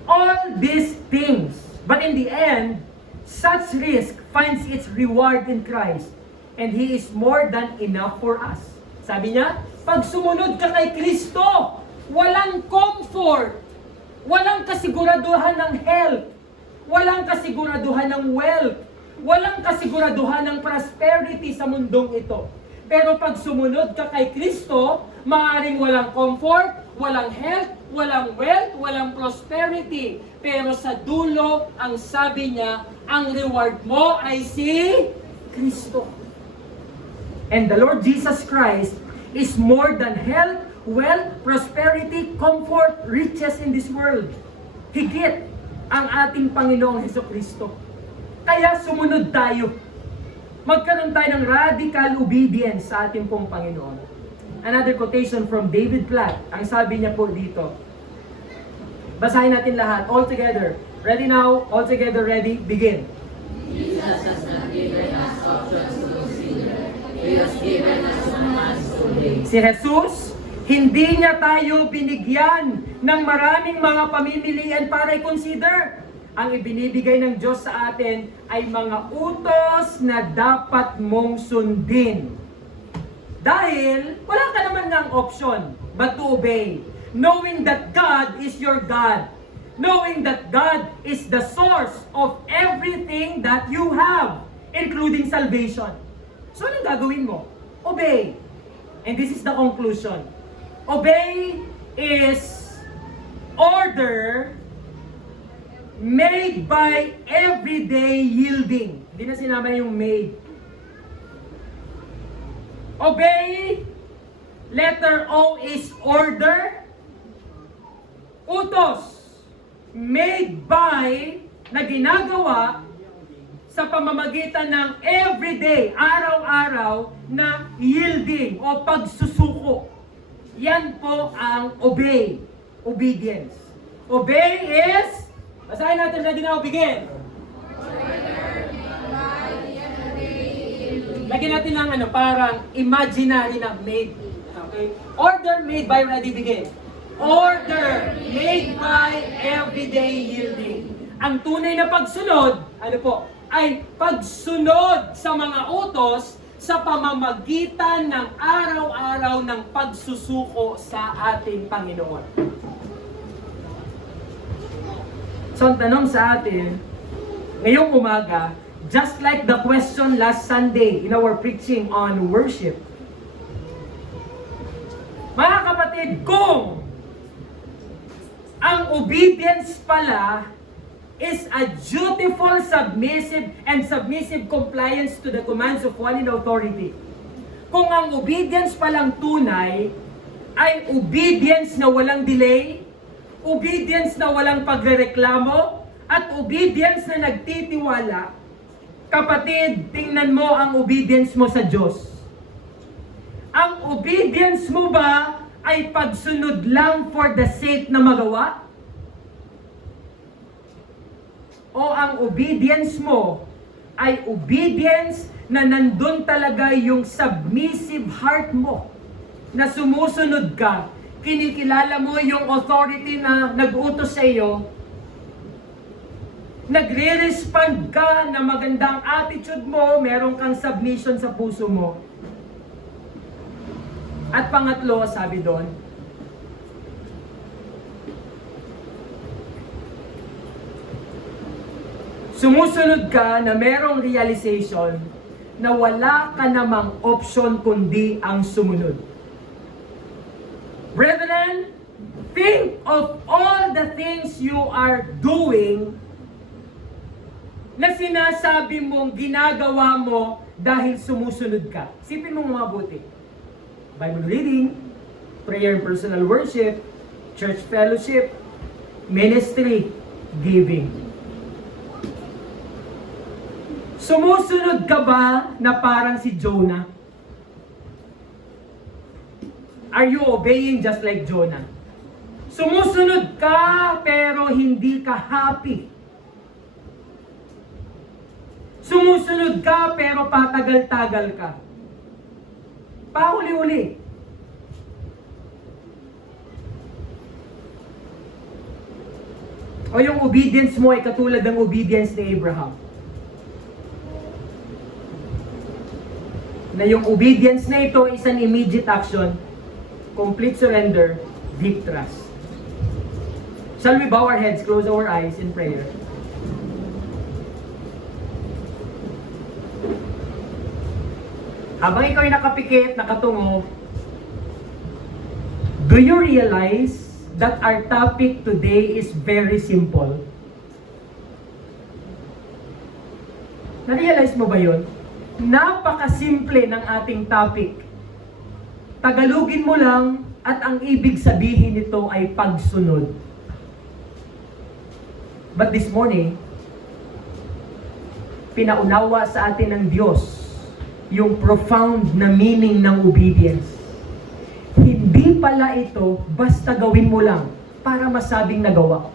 all these things. But in the end, such risk finds its reward in Christ. And He is more than enough for us. Sabi niya, pag sumunod ka kay Kristo, walang comfort, walang kasiguraduhan ng health, walang kasiguraduhan ng wealth, walang kasiguraduhan ng prosperity sa mundong ito. Pero pag sumunod ka kay Kristo, maaaring walang comfort, walang health, walang wealth, walang prosperity. Pero sa dulo, ang sabi niya, ang reward mo ay si Kristo. And the Lord Jesus Christ is more than health, wealth, prosperity, comfort, riches in this world. Higit ang ating Panginoong Hesukristo. Kaya sumunod tayo. Magkaroon tayo ng radical obedience sa ating pong Panginoon. Another quotation from David Platt. Ang sabi niya po dito. Basahin natin lahat. All together. Ready now? All together, ready? Begin. Jesus has not given us options to consider. He has given us commands to obey. Si Jesus, hindi niya tayo binigyan ng maraming mga pamimilian para i-consider. Ang ibinibigay ng Diyos sa atin ay mga utos na dapat mong sundin. Dahil wala ka naman ng option but to obey. Knowing that God is your God. Knowing that God is the source of everything that you have, including salvation. So anong gagawin mo? Obey. And this is the conclusion. Obey is order made by everyday yielding. Hindi na sinama yung made. Obey, letter O is order. Utos, made by, na ginagawa sa pamamagitan ng everyday, araw-araw na yielding o pagsusuko. Yan po ang obey, obedience. Obey is, basahin natin, ready now, begin. Lagyan natin ng parang imaginary na made. Okay? Order made by, ready, begin. Order made by everyday yielding. Ang tunay na pagsunod, ano po, ay pagsunod sa mga utos sa pamamagitan ng araw-araw ng pagsusuko sa ating Panginoon. So ang tanong sa atin, ngayong umaga, just like the question last Sunday in our preaching on worship, Mga kapatid, kung ang obedience pala is a dutiful, submissive compliance to the commands of one in authority. Kung ang obedience palang tunay ay obedience na walang delay, obedience na walang pagrereklamo, at obedience na nagtitiwala, kapatid, tingnan mo ang obedience mo sa Diyos. Ang obedience mo ba ay pagsunod lang for the sake na magawa? O ang obedience mo ay obedience na nandun talaga yung submissive heart mo, na sumusunod ka, kinikilala mo yung authority na nag-utos sa iyo, nagre-respond ka na magandang attitude mo, meron kang submission sa puso mo. At pangatlo, sabi doon, sumusunod ka na merong realization na wala ka namang option kundi ang sumunod. Brethren, think of all the things you are doing na sinasabi mong ginagawa mo dahil sumusunod ka. Isipin mong mabuti. Bible reading, prayer and personal worship, church fellowship, ministry, giving. Sumusunod ka ba na parang si Jonah? Are you obeying just like Jonah? Sumusunod ka pero hindi ka happy. Sumusunod ka pero patagal-tagal ka. Pauli-uli. O yung obedience mo ay katulad ng obedience ni Abraham. Na yung obedience na ito is an immediate action, complete surrender, deep trust. Shall we bow our heads, close our eyes in prayer? Habang ikaw ay nakapikit, nakatungo, do you realize that our topic today is very simple? Na-realize mo ba yun? Napakasimple ng ating topic. Tagalogin mo lang at ang ibig sabihin nito ay pagsunod. But this morning, pinaunawa sa atin ng Diyos yung profound na meaning ng obedience. Hindi pala ito basta gawin mo lang para masabing nagawa.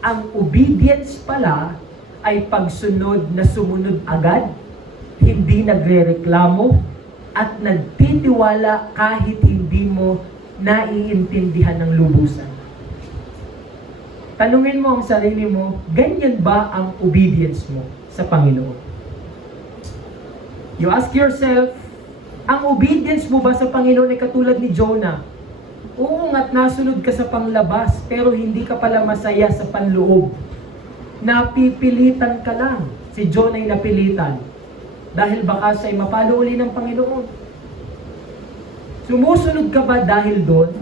Ang obedience pala ay pagsunod na sumunod agad, hindi nagrereklamo, at nagtitiwala kahit hindi mo naiintindihan ng lubusan. Tanungin mo ang sarili mo, ganyan ba ang obedience mo sa Panginoon? You ask yourself, ang obedience mo ba sa Panginoon ay katulad ni Jonah? Oo nga't nasunod ka sa panglabas, pero hindi ka pala masaya sa panloob. Napipilitan ka lang. Si Jonah ay napilitan. Dahil baka siya'y mapalo uli ng Panginoon. Sumusunod ka ba dahil doon?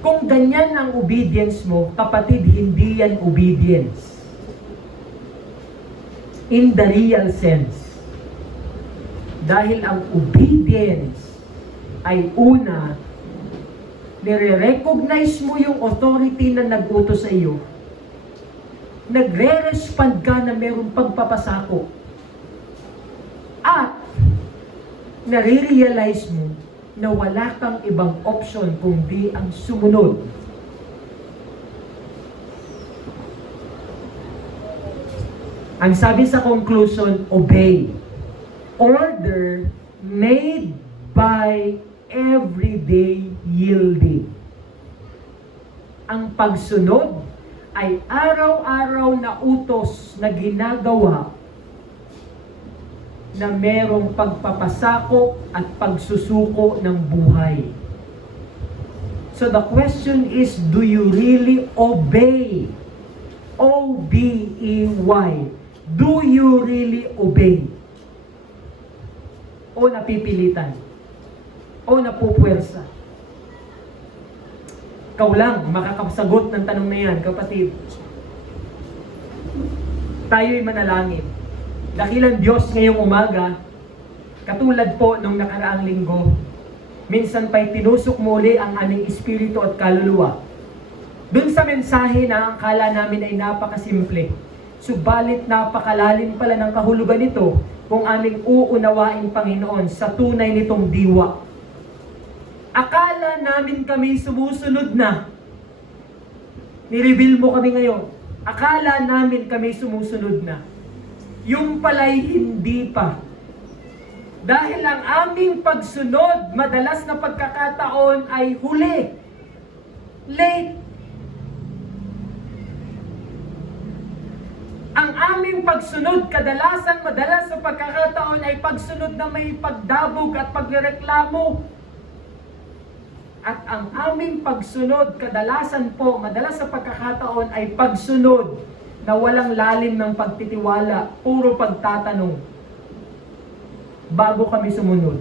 Kung ganyan ang obedience mo, kapatid, hindi yan obedience. In the real sense. Dahil ang obedience ay una, nire-recognize mo yung authority na nag-utos sa iyo. Nagre-respond ka na mayroong pagpapasako. At nare-realize mo na wala kang ibang option kundi ang sumunod. Ang sabi sa conclusion, obey. Order made by everyday yielding. Ang pagsunod ay araw-araw na utos na ginagawa na merong pagpapasako at pagsusuko ng buhay. So the question is, do you really obey? O-B-E-Y. Do you really obey? O napipilitan? O napupuwersa? Ikaw lang makakasagot ng tanong na yan, kapatid. Tayo'y manalangin. Dakilang Diyos ngayong umaga, katulad po nung nakaraang linggo, minsan pa'y tinusok muli ang aming espiritu at kaluluwa. Dun sa mensahe na akala namin ay napakasimple, subalit napakalalim pala ng kahulugan nito kung aming uunawain, Panginoon, sa tunay nitong diwa. Akala namin kami sumusunod na. Nireveal mo kami ngayon. Akala namin kami sumusunod na. Yung pala'y hindi pa. Dahil ang aming pagsunod, madalas na pagkakataon ay huli. Late. Ang aming pagsunod, madalas sa pagkakataon ay pagsunod na may pagdabog at pagreklamo. At ang aming pagsunod, madalas sa pagkakataon ay pagsunod na walang lalim ng pagtitiwala, puro pagtatanong, bago kami sumunod.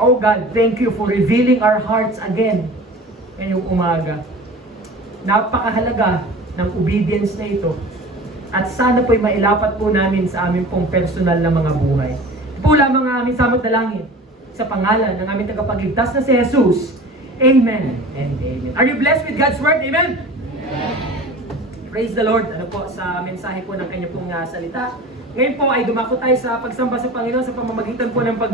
Oh God, thank you for revealing our hearts again ngayong umaga. Napakahalaga ng obedience na ito. At sana po'y mailapat po namin sa aming pong personal na mga buhay. Ito po lamang ang aming samot dalangin sa pangalan ng aming tagapagligtas na si Jesus. Amen and amen. Are you blessed with God's word? Amen? Amen. Praise the Lord. Ano po sa mensahe po ng kanya pong salita. Ngayon po ay dumako tayo sa pagsamba sa Panginoon sa pamamagitan po ng